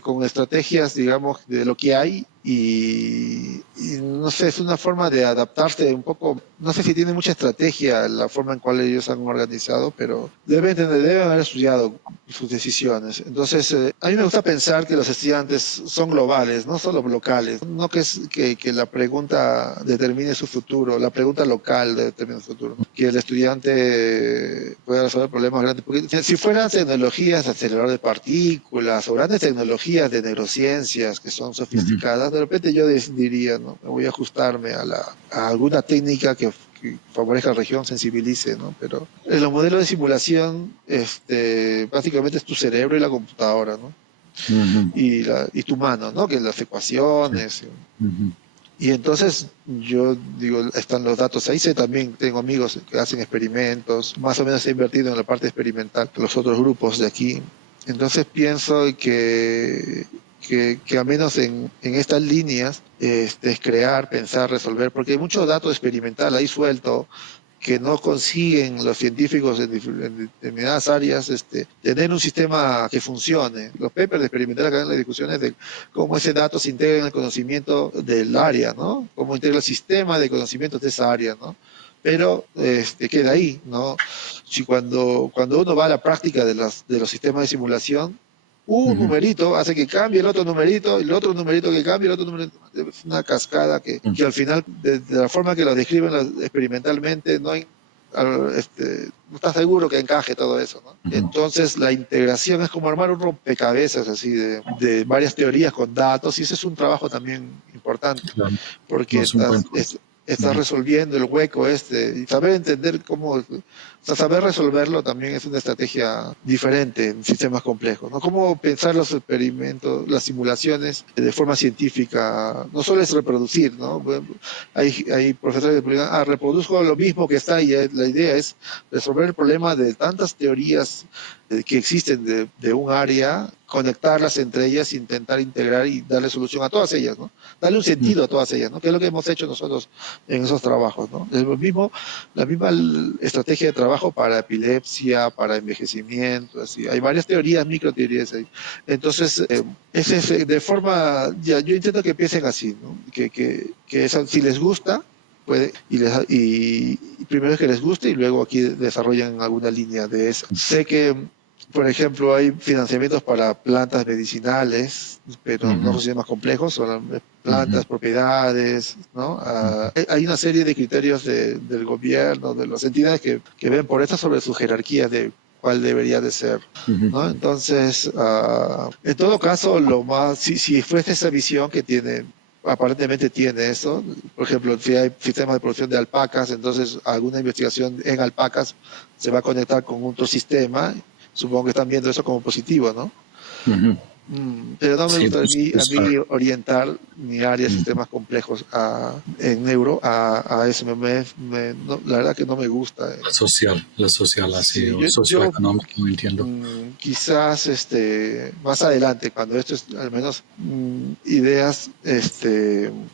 con estrategias, digamos, de lo que hay y no sé, es una forma de adaptarse un poco, no sé si tiene mucha estrategia la forma en cual ellos han organizado, pero deben haber estudiado sus decisiones. Entonces, a mí me gusta pensar que los estudiantes son globales, no solo locales. No que la pregunta determine su futuro, la pregunta local determine su futuro. Que el estudiante pueda resolver problemas grandes. Porque si fueran tecnologías, acelerador de partículas o grandes tecnologías de neurociencias que son Ujú. sofisticadas, de repente yo diría, ¿no? Me voy a ajustarme a alguna técnica que favorezca a la región, sensibilice, ¿no? Pero en los modelos de simulación, básicamente es tu cerebro y la computadora, ¿no? Ujú. Y tu mano, ¿no? Que las Sí. ecuaciones. Ujú. Y entonces yo digo, están los datos ahí. Sé, también tengo amigos que hacen experimentos, más o menos he invertido en la parte experimental, los otros grupos de aquí. Entonces pienso que al menos en estas líneas es crear, pensar, resolver, porque hay mucho dato experimental ahí suelto que no consiguen los científicos en determinadas áreas tener un sistema que funcione. Los papers de experimental acá en las discusiones de cómo ese dato se integra en el conocimiento del área, ¿no? Cómo integra el sistema de conocimientos de esa área, ¿no? Pero queda ahí, ¿no? Si cuando uno va a la práctica de los sistemas de simulación, un Ujú. numerito hace que cambie el otro numerito, y el otro numerito que cambie, el otro numerito. Es una cascada que al final, de la forma que lo describen experimentalmente, no está seguro que encaje todo eso, ¿no? Ujú. Entonces, la integración es como armar un rompecabezas así de varias teorías con datos, y ese es un trabajo también importante, Claro. No porque es un buen punto. estás resolviendo el hueco este, y saber entender cómo, o sea, saber resolverlo también es una estrategia diferente en sistemas complejos, ¿no? Cómo pensar los experimentos, las simulaciones de forma científica, no solo es reproducir, ¿no? Hay profesores que publican, reproduzco lo mismo que está, y la idea es resolver el problema de tantas teorías que existen de un área, conectarlas entre ellas, intentar integrar y darle solución a todas ellas, ¿no? Darle un sentido a todas ellas, ¿no? Que es lo que hemos hecho nosotros en esos trabajos, ¿no? La misma estrategia de trabajo para epilepsia, para envejecimiento, así. Hay varias teorías, microteorías ahí. Entonces, ese es de forma, ya, yo intento que piensen así, ¿no? Que eso, si les gusta, puede, y primero es que les guste y luego aquí desarrollan alguna línea de eso. Sé que, por ejemplo, hay financiamientos para plantas medicinales, pero no son sistemas complejos, son plantas, propiedades, ¿no? Hay una serie de criterios del gobierno, de las entidades que ven por eso sobre su jerarquía de cuál debería de ser, ¿no? Entonces, en todo caso, lo más, si fuese esa visión que tiene, aparentemente tiene eso. Por ejemplo, si hay sistemas de producción de alpacas, entonces alguna investigación en alpacas se va a conectar con otro sistema. Supongo que están viendo eso como positivo, ¿no? Pero no me Sí, gusta a mí orientar mi área de sistemas complejos en neuro a eso. La verdad que no me gusta. La social así, Sí, o socioeconómico, no entiendo. quizás más adelante, cuando esto es, al menos ideas,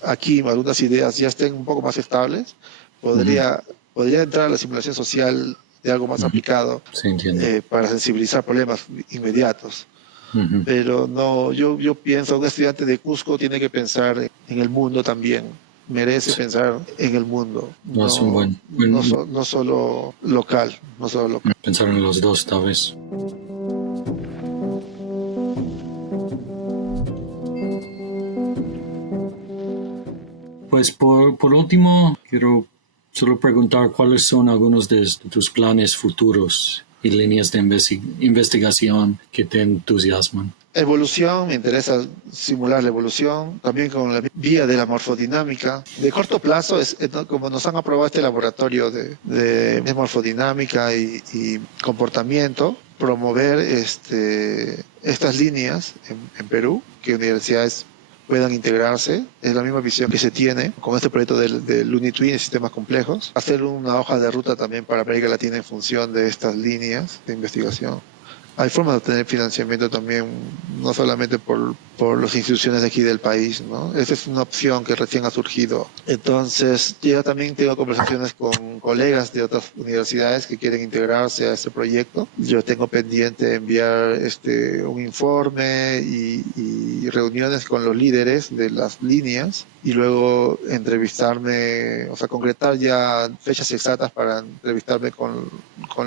aquí algunas ideas ya estén un poco más estables, podría entrar a la simulación social de algo más aplicado, Sí, entiendo. para sensibilizar problemas inmediatos. Pero no, yo pienso, un estudiante de Cusco tiene que pensar en el mundo también. Merece pensar en el mundo, No es un buen no solo local, no solo local. pensar en los dos, tal vez. Pues por último, quiero solo preguntar cuáles son algunos de tus planes futuros y líneas de investigación que te entusiasman. Evolución, me interesa simular la evolución, también con la vía de la morfodinámica. De corto plazo, como nos han aprobado este laboratorio de morfodinámica y comportamiento, promover estas líneas en Perú, que universidades puedan integrarse. Es la misma visión que se tiene con este proyecto del UniTwin de sistemas complejos. Hacer una hoja de ruta también para América Latina en función de estas líneas de investigación. Hay formas de obtener financiamiento también, no solamente por las instituciones de aquí del país, ¿no? Esa es una opción que recién ha surgido. Entonces, yo también tengo conversaciones con colegas de otras universidades que quieren integrarse a este proyecto. Yo tengo pendiente enviar un informe y reuniones con los líderes de las líneas y luego entrevistarme, o sea, concretar ya fechas exactas para entrevistarme con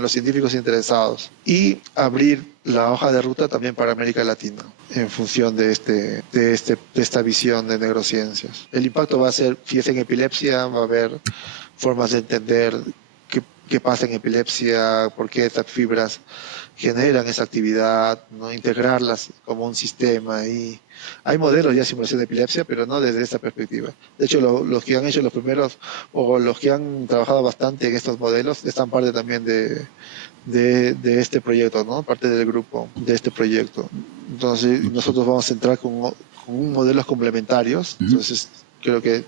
los científicos interesados y abrir la hoja de ruta también para América Latina en función de esta visión de neurociencias. El impacto va a ser, si es en epilepsia, va a haber formas de entender qué pasa en epilepsia, por qué estas fibras generan esa actividad, ¿no? Integrarlas como un sistema. Y hay modelos ya de simulación de epilepsia, pero no desde esta perspectiva. De hecho, los que han hecho los primeros, o los que han trabajado bastante en estos modelos, están parte también de este proyecto, ¿no? Parte del grupo de este proyecto. Entonces, nosotros vamos a entrar con modelos complementarios. Entonces, creo que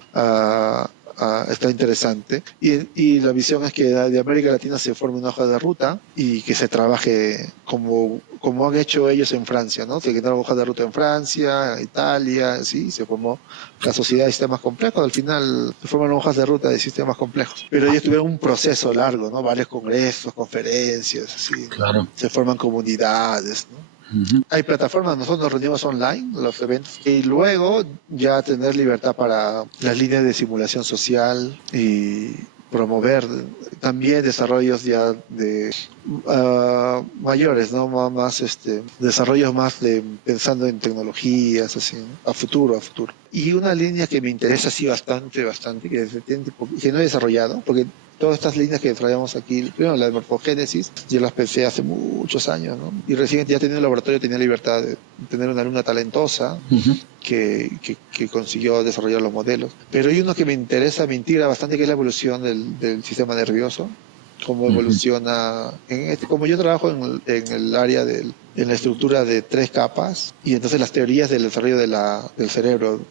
está interesante. Y la visión es que de América Latina se forme una hoja de ruta y que se trabaje como han hecho ellos en Francia, ¿no? Se quedaron hoja de ruta en Francia, Italia, sí, se formó la sociedad de sistemas complejos. Al final se forman hojas de ruta de sistemas complejos. Pero ellos tuvieron un proceso largo, ¿no? Varios congresos, conferencias, así. Claro. Se forman comunidades, ¿no? Hay plataformas, nosotros nos reunimos online, los eventos, y luego ya tener libertad para las líneas de simulación social y promover también desarrollos ya de mayores, ¿no? Más desarrollos más pensando en tecnologías, así, ¿no? A futuro. Y una línea que me interesa así bastante, que no he desarrollado, porque Todas estas líneas que desarrollamos aquí, primero la de morfogénesis, yo las pensé hace muchos años, ¿no? Y recién ya teniendo el laboratorio tenía libertad de tener una alumna talentosa que consiguió desarrollar los modelos. Pero hay uno que me intriga bastante, que es la evolución del sistema nervioso, cómo evoluciona. Como yo trabajo en el área en la estructura de 3 capas, y entonces las teorías del desarrollo del cerebro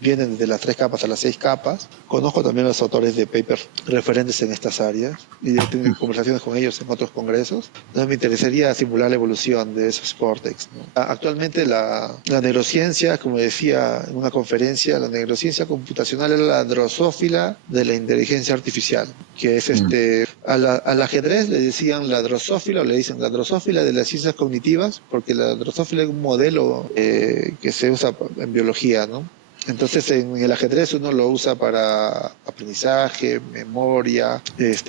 vienen desde las 3 capas a las 6 capas. Conozco también a los autores de papers referentes en estas áreas y he tenido conversaciones con ellos en otros congresos. Entonces me interesaría simular la evolución de esos córtex, ¿no? Actualmente la neurociencia, como decía en una conferencia, la neurociencia computacional es la drosófila de la inteligencia artificial, que es al ajedrez le decían la drosófila, o le dicen la drosófila de las ciencias cognitivas, porque la drosófila es un modelo que se usa en biología, ¿no? Entonces en el ajedrez uno lo usa para aprendizaje, memoria,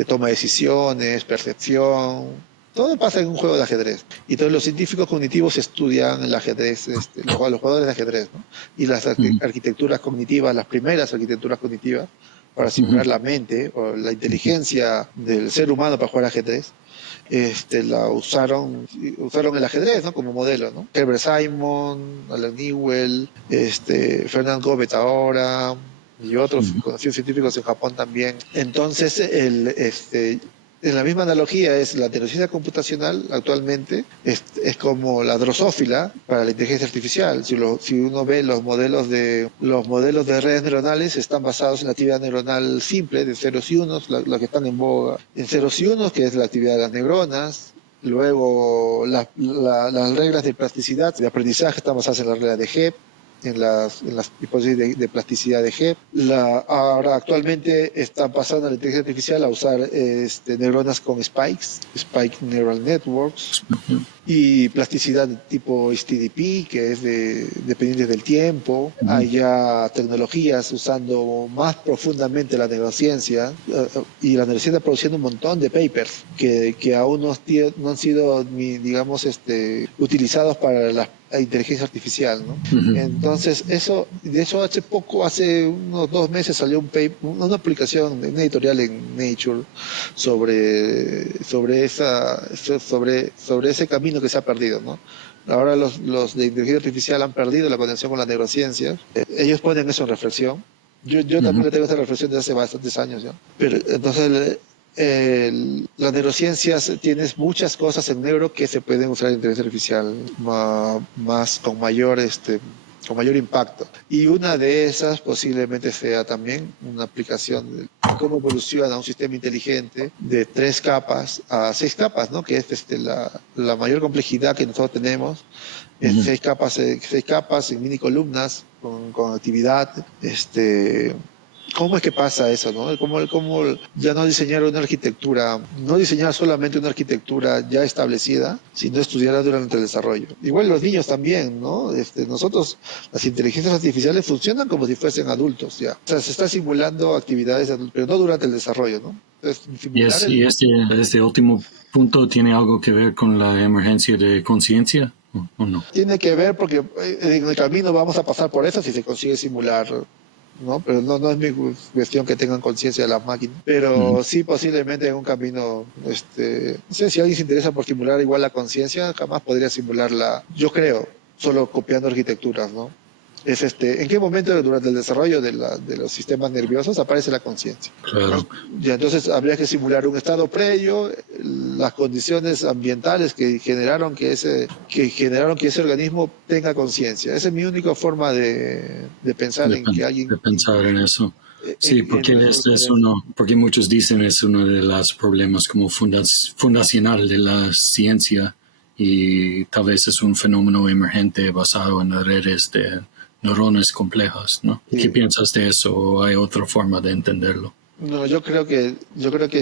toma de decisiones, percepción. Todo pasa en un juego de ajedrez. Y todos los científicos cognitivos estudian el ajedrez, los jugadores de ajedrez, ¿no? Y las arquitecturas cognitivas, las primeras arquitecturas cognitivas, para simular la mente o la inteligencia del ser humano para jugar ajedrez, la usaron el ajedrez, ¿no? Como modelo, ¿no? Herbert Simon, Alan Newell, Fernand Gobet ahora, y otros conocidos científicos en Japón también. Entonces, en la misma analogía, es la neurociencia computacional actualmente es como la drosófila para la inteligencia artificial. Si uno ve los modelos de redes neuronales, están basados en la actividad neuronal simple de ceros y unos, la que están en boga en ceros y unos, que es la actividad de las neuronas. Luego las reglas de plasticidad de aprendizaje están basadas en la regla de Hebb, en las hipótesis de plasticidad de Hebb. Ahora actualmente están pasando a la inteligencia artificial a usar neuronas con Spike Neural Networks, y plasticidad de tipo HTDP, que es dependiente del tiempo. Hay ya tecnologías usando más profundamente la neurociencia, y la neurociencia produciendo un montón de papers que aún no han sido, digamos, utilizados para la inteligencia artificial, ¿no? Entonces, de hecho, hace unos 2 meses salió una publicación, una editorial en Nature sobre ese camino que se ha perdido, ¿no? Ahora los de inteligencia artificial han perdido la conexión con la neurociencia. Ellos ponen eso en reflexión. Yo también tengo esa reflexión desde hace bastantes años ya. Pero entonces las neurociencias tienes muchas cosas en neuro que se pueden usar en inteligencia artificial con mayor impacto. Y una de esas posiblemente sea también una aplicación de cómo evoluciona un sistema inteligente de 3 capas a 6 capas, ¿no? Que es la mayor complejidad que nosotros tenemos. 6 capas en mini columnas con actividad. ¿Cómo es que pasa eso, no? ¿Cómo ya no diseñar una arquitectura, no diseñar solamente una arquitectura ya establecida, sino estudiarla durante el desarrollo? Igual los niños también, ¿no? Nosotros, las inteligencias artificiales funcionan como si fuesen adultos, ya. O sea, se está simulando actividades de adultos, pero no durante el desarrollo, ¿no? Entonces, ¿Y este último punto tiene algo que ver con la emergencia de conciencia o no? Tiene que ver porque en el camino vamos a pasar por eso si se consigue simular, ¿no? Pero no es mi cuestión que tengan conciencia de las máquinas, pero sí posiblemente en un camino, no sé si alguien se interesa por simular igual la conciencia, jamás podría simularla, yo creo, solo copiando arquitecturas, ¿no? ¿En qué momento durante el desarrollo de los sistemas nerviosos aparece la conciencia? Claro. Y entonces habría que simular un estado previo, las condiciones ambientales que generaron que ese organismo tenga conciencia. Esa es mi única forma de pensar que alguien... De pensar en eso. Sí, porque porque muchos dicen es uno de los problemas como fundacional de la ciencia, y tal vez es un fenómeno emergente basado en las redes de neuronas complejas, ¿no? Sí. ¿Qué piensas de eso? ¿O hay otra forma de entenderlo? No, yo creo que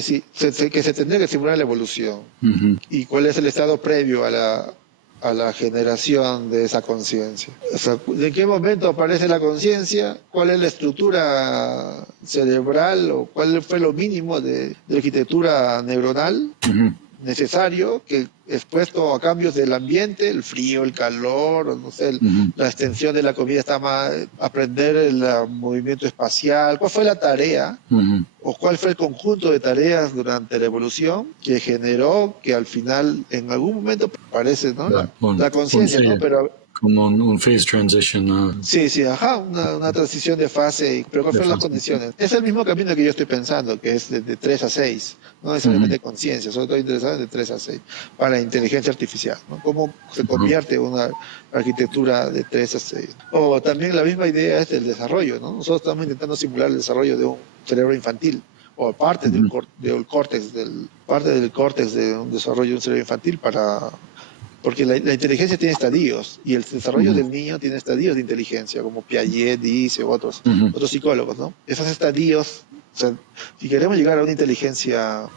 sí, que se tendría que simular la evolución. ¿Y cuál es el estado previo a la generación de esa conciencia? O sea, ¿de qué momento aparece la conciencia? ¿Cuál es la estructura cerebral o cuál fue lo mínimo de arquitectura neuronal? necesario que expuesto a cambios del ambiente, el frío, el calor, o no sé, la extensión de la comida está más, aprender el movimiento espacial. ¿Cuál fue la tarea o cuál fue el conjunto de tareas durante la evolución que generó que al final, en algún momento, parece, ¿no? La conciencia, ¿no? Pero como un phase transition. Sí, ajá, una transición de fase, pero ¿cuáles fueron las condiciones? Es el mismo camino que yo estoy pensando, que es de 3 a 6, no necesariamente de conciencia, solo estoy interesado en de 3 a 6, para la inteligencia artificial, ¿no? Cómo se convierte una arquitectura de 3 a 6. O también la misma idea es del desarrollo, ¿no? Nosotros estamos intentando simular el desarrollo de un cerebro infantil, o parte del córtex, parte del córtex de un desarrollo de un cerebro infantil porque la inteligencia tiene estadios y el desarrollo del niño tiene estadios de inteligencia, como Piaget dice, otros psicólogos, ¿no? Esos estadios, o sea, si queremos llegar a una inteligencia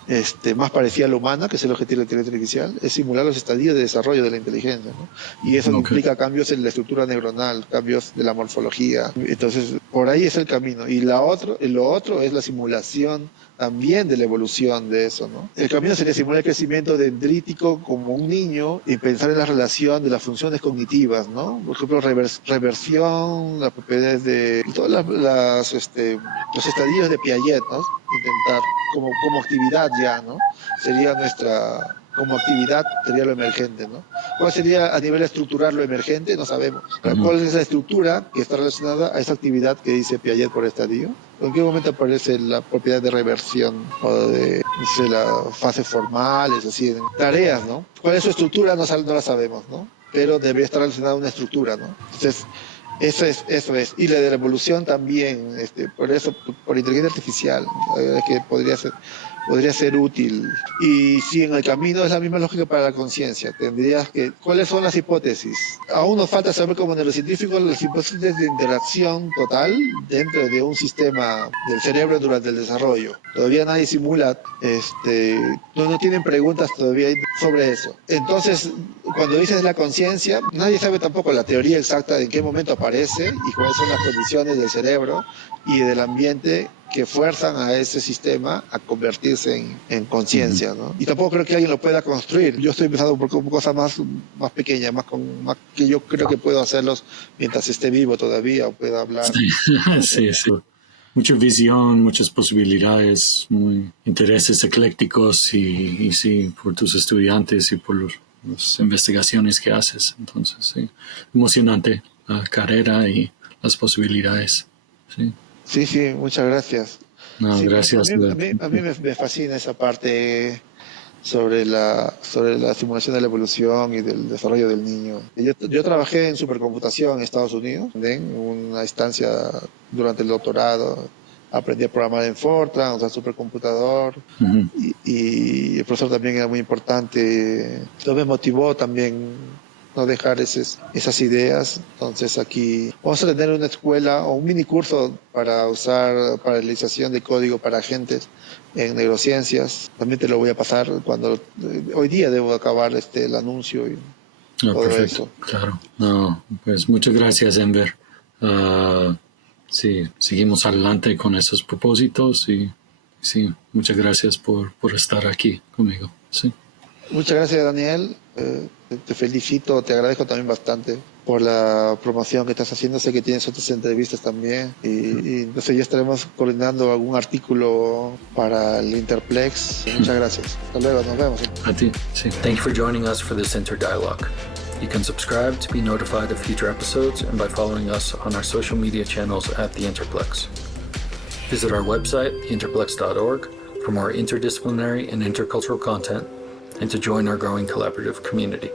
más parecida a la humana, que es el objetivo de la inteligencia artificial, es simular los estadios de desarrollo de la inteligencia, ¿no? Y eso implica cambios en la estructura neuronal, cambios de la morfología. Entonces, por ahí es el camino. Y lo otro es la simulación también de la evolución de eso, ¿no? El camino sería simular el crecimiento dendrítico como un niño y pensar en la relación de las funciones cognitivas, ¿no? Por ejemplo, reversión, las propiedades de todas los estadios de Piaget, ¿no? Intentar como actividad ya, ¿no? Sería como actividad sería lo emergente, ¿no? ¿Cuál sería a nivel estructural lo emergente? No sabemos. ¿Cuál es la estructura que está relacionada a esa actividad que dice Piaget por estadio? ¿En qué momento aparece la propiedad de reversión o de la fase formal, es decir, tareas, ¿no? ¿Cuál es su estructura? No la sabemos, ¿no? Pero debería estar relacionada a una estructura, ¿no? Entonces, eso es. Y la de la evolución también, por eso, por inteligencia artificial, que podría ser útil. Y si en el camino es la misma lógica para la conciencia, ¿cuáles son las hipótesis? Aún nos falta saber como neurocientíficos las hipótesis de interacción total dentro de un sistema del cerebro durante el desarrollo. Todavía nadie simula, no tienen preguntas todavía sobre eso. Entonces, cuando dices la conciencia, nadie sabe tampoco la teoría exacta de en qué momento aparece y cuáles son las condiciones del cerebro y del ambiente que fuerzan a ese sistema a convertirse en conciencia, ¿no? Y tampoco creo que alguien lo pueda construir. Yo estoy empezando por cosas más pequeñas, más que yo creo que puedo hacerlos mientras esté vivo todavía o pueda hablar. Sí. Mucha visión, muchas posibilidades, intereses eclécticos y sí, por tus estudiantes y por las investigaciones que haces. Entonces, sí, emocionante la carrera y las posibilidades. Sí, muchas gracias. No, gracias. A mí me fascina esa parte sobre la simulación de la evolución y del desarrollo del niño. Yo trabajé en supercomputación en Estados Unidos, en una instancia durante el doctorado. Aprendí a programar en Fortran, usar supercomputador, y el profesor también era muy importante. Eso me motivó también no dejar esas ideas. Entonces aquí vamos a tener una escuela o un mini curso para usar paralelización de código para agentes en neurociencias. También te lo voy a pasar hoy día debo acabar el anuncio y todo perfecto, eso. Claro. No, pues muchas gracias, Enver. Sí, seguimos adelante con esos propósitos y sí, muchas gracias por estar aquí conmigo. Sí. Muchas gracias, Daniel. Te felicito, te agradezco también bastante por la promoción que estás haciendo. Sé que tienes otras entrevistas también y no sé, ya estaremos coordinando algún artículo para el Interplex. Muchas gracias. Hasta luego, nos vemos. A ti, sí. Thank you for joining us for this Interdialogue. You can subscribe to be notified of future episodes and by following us on our social media channels at The Interplex. Visit our website, theinterplex.org, for more interdisciplinary and intercultural content and to join our growing collaborative community.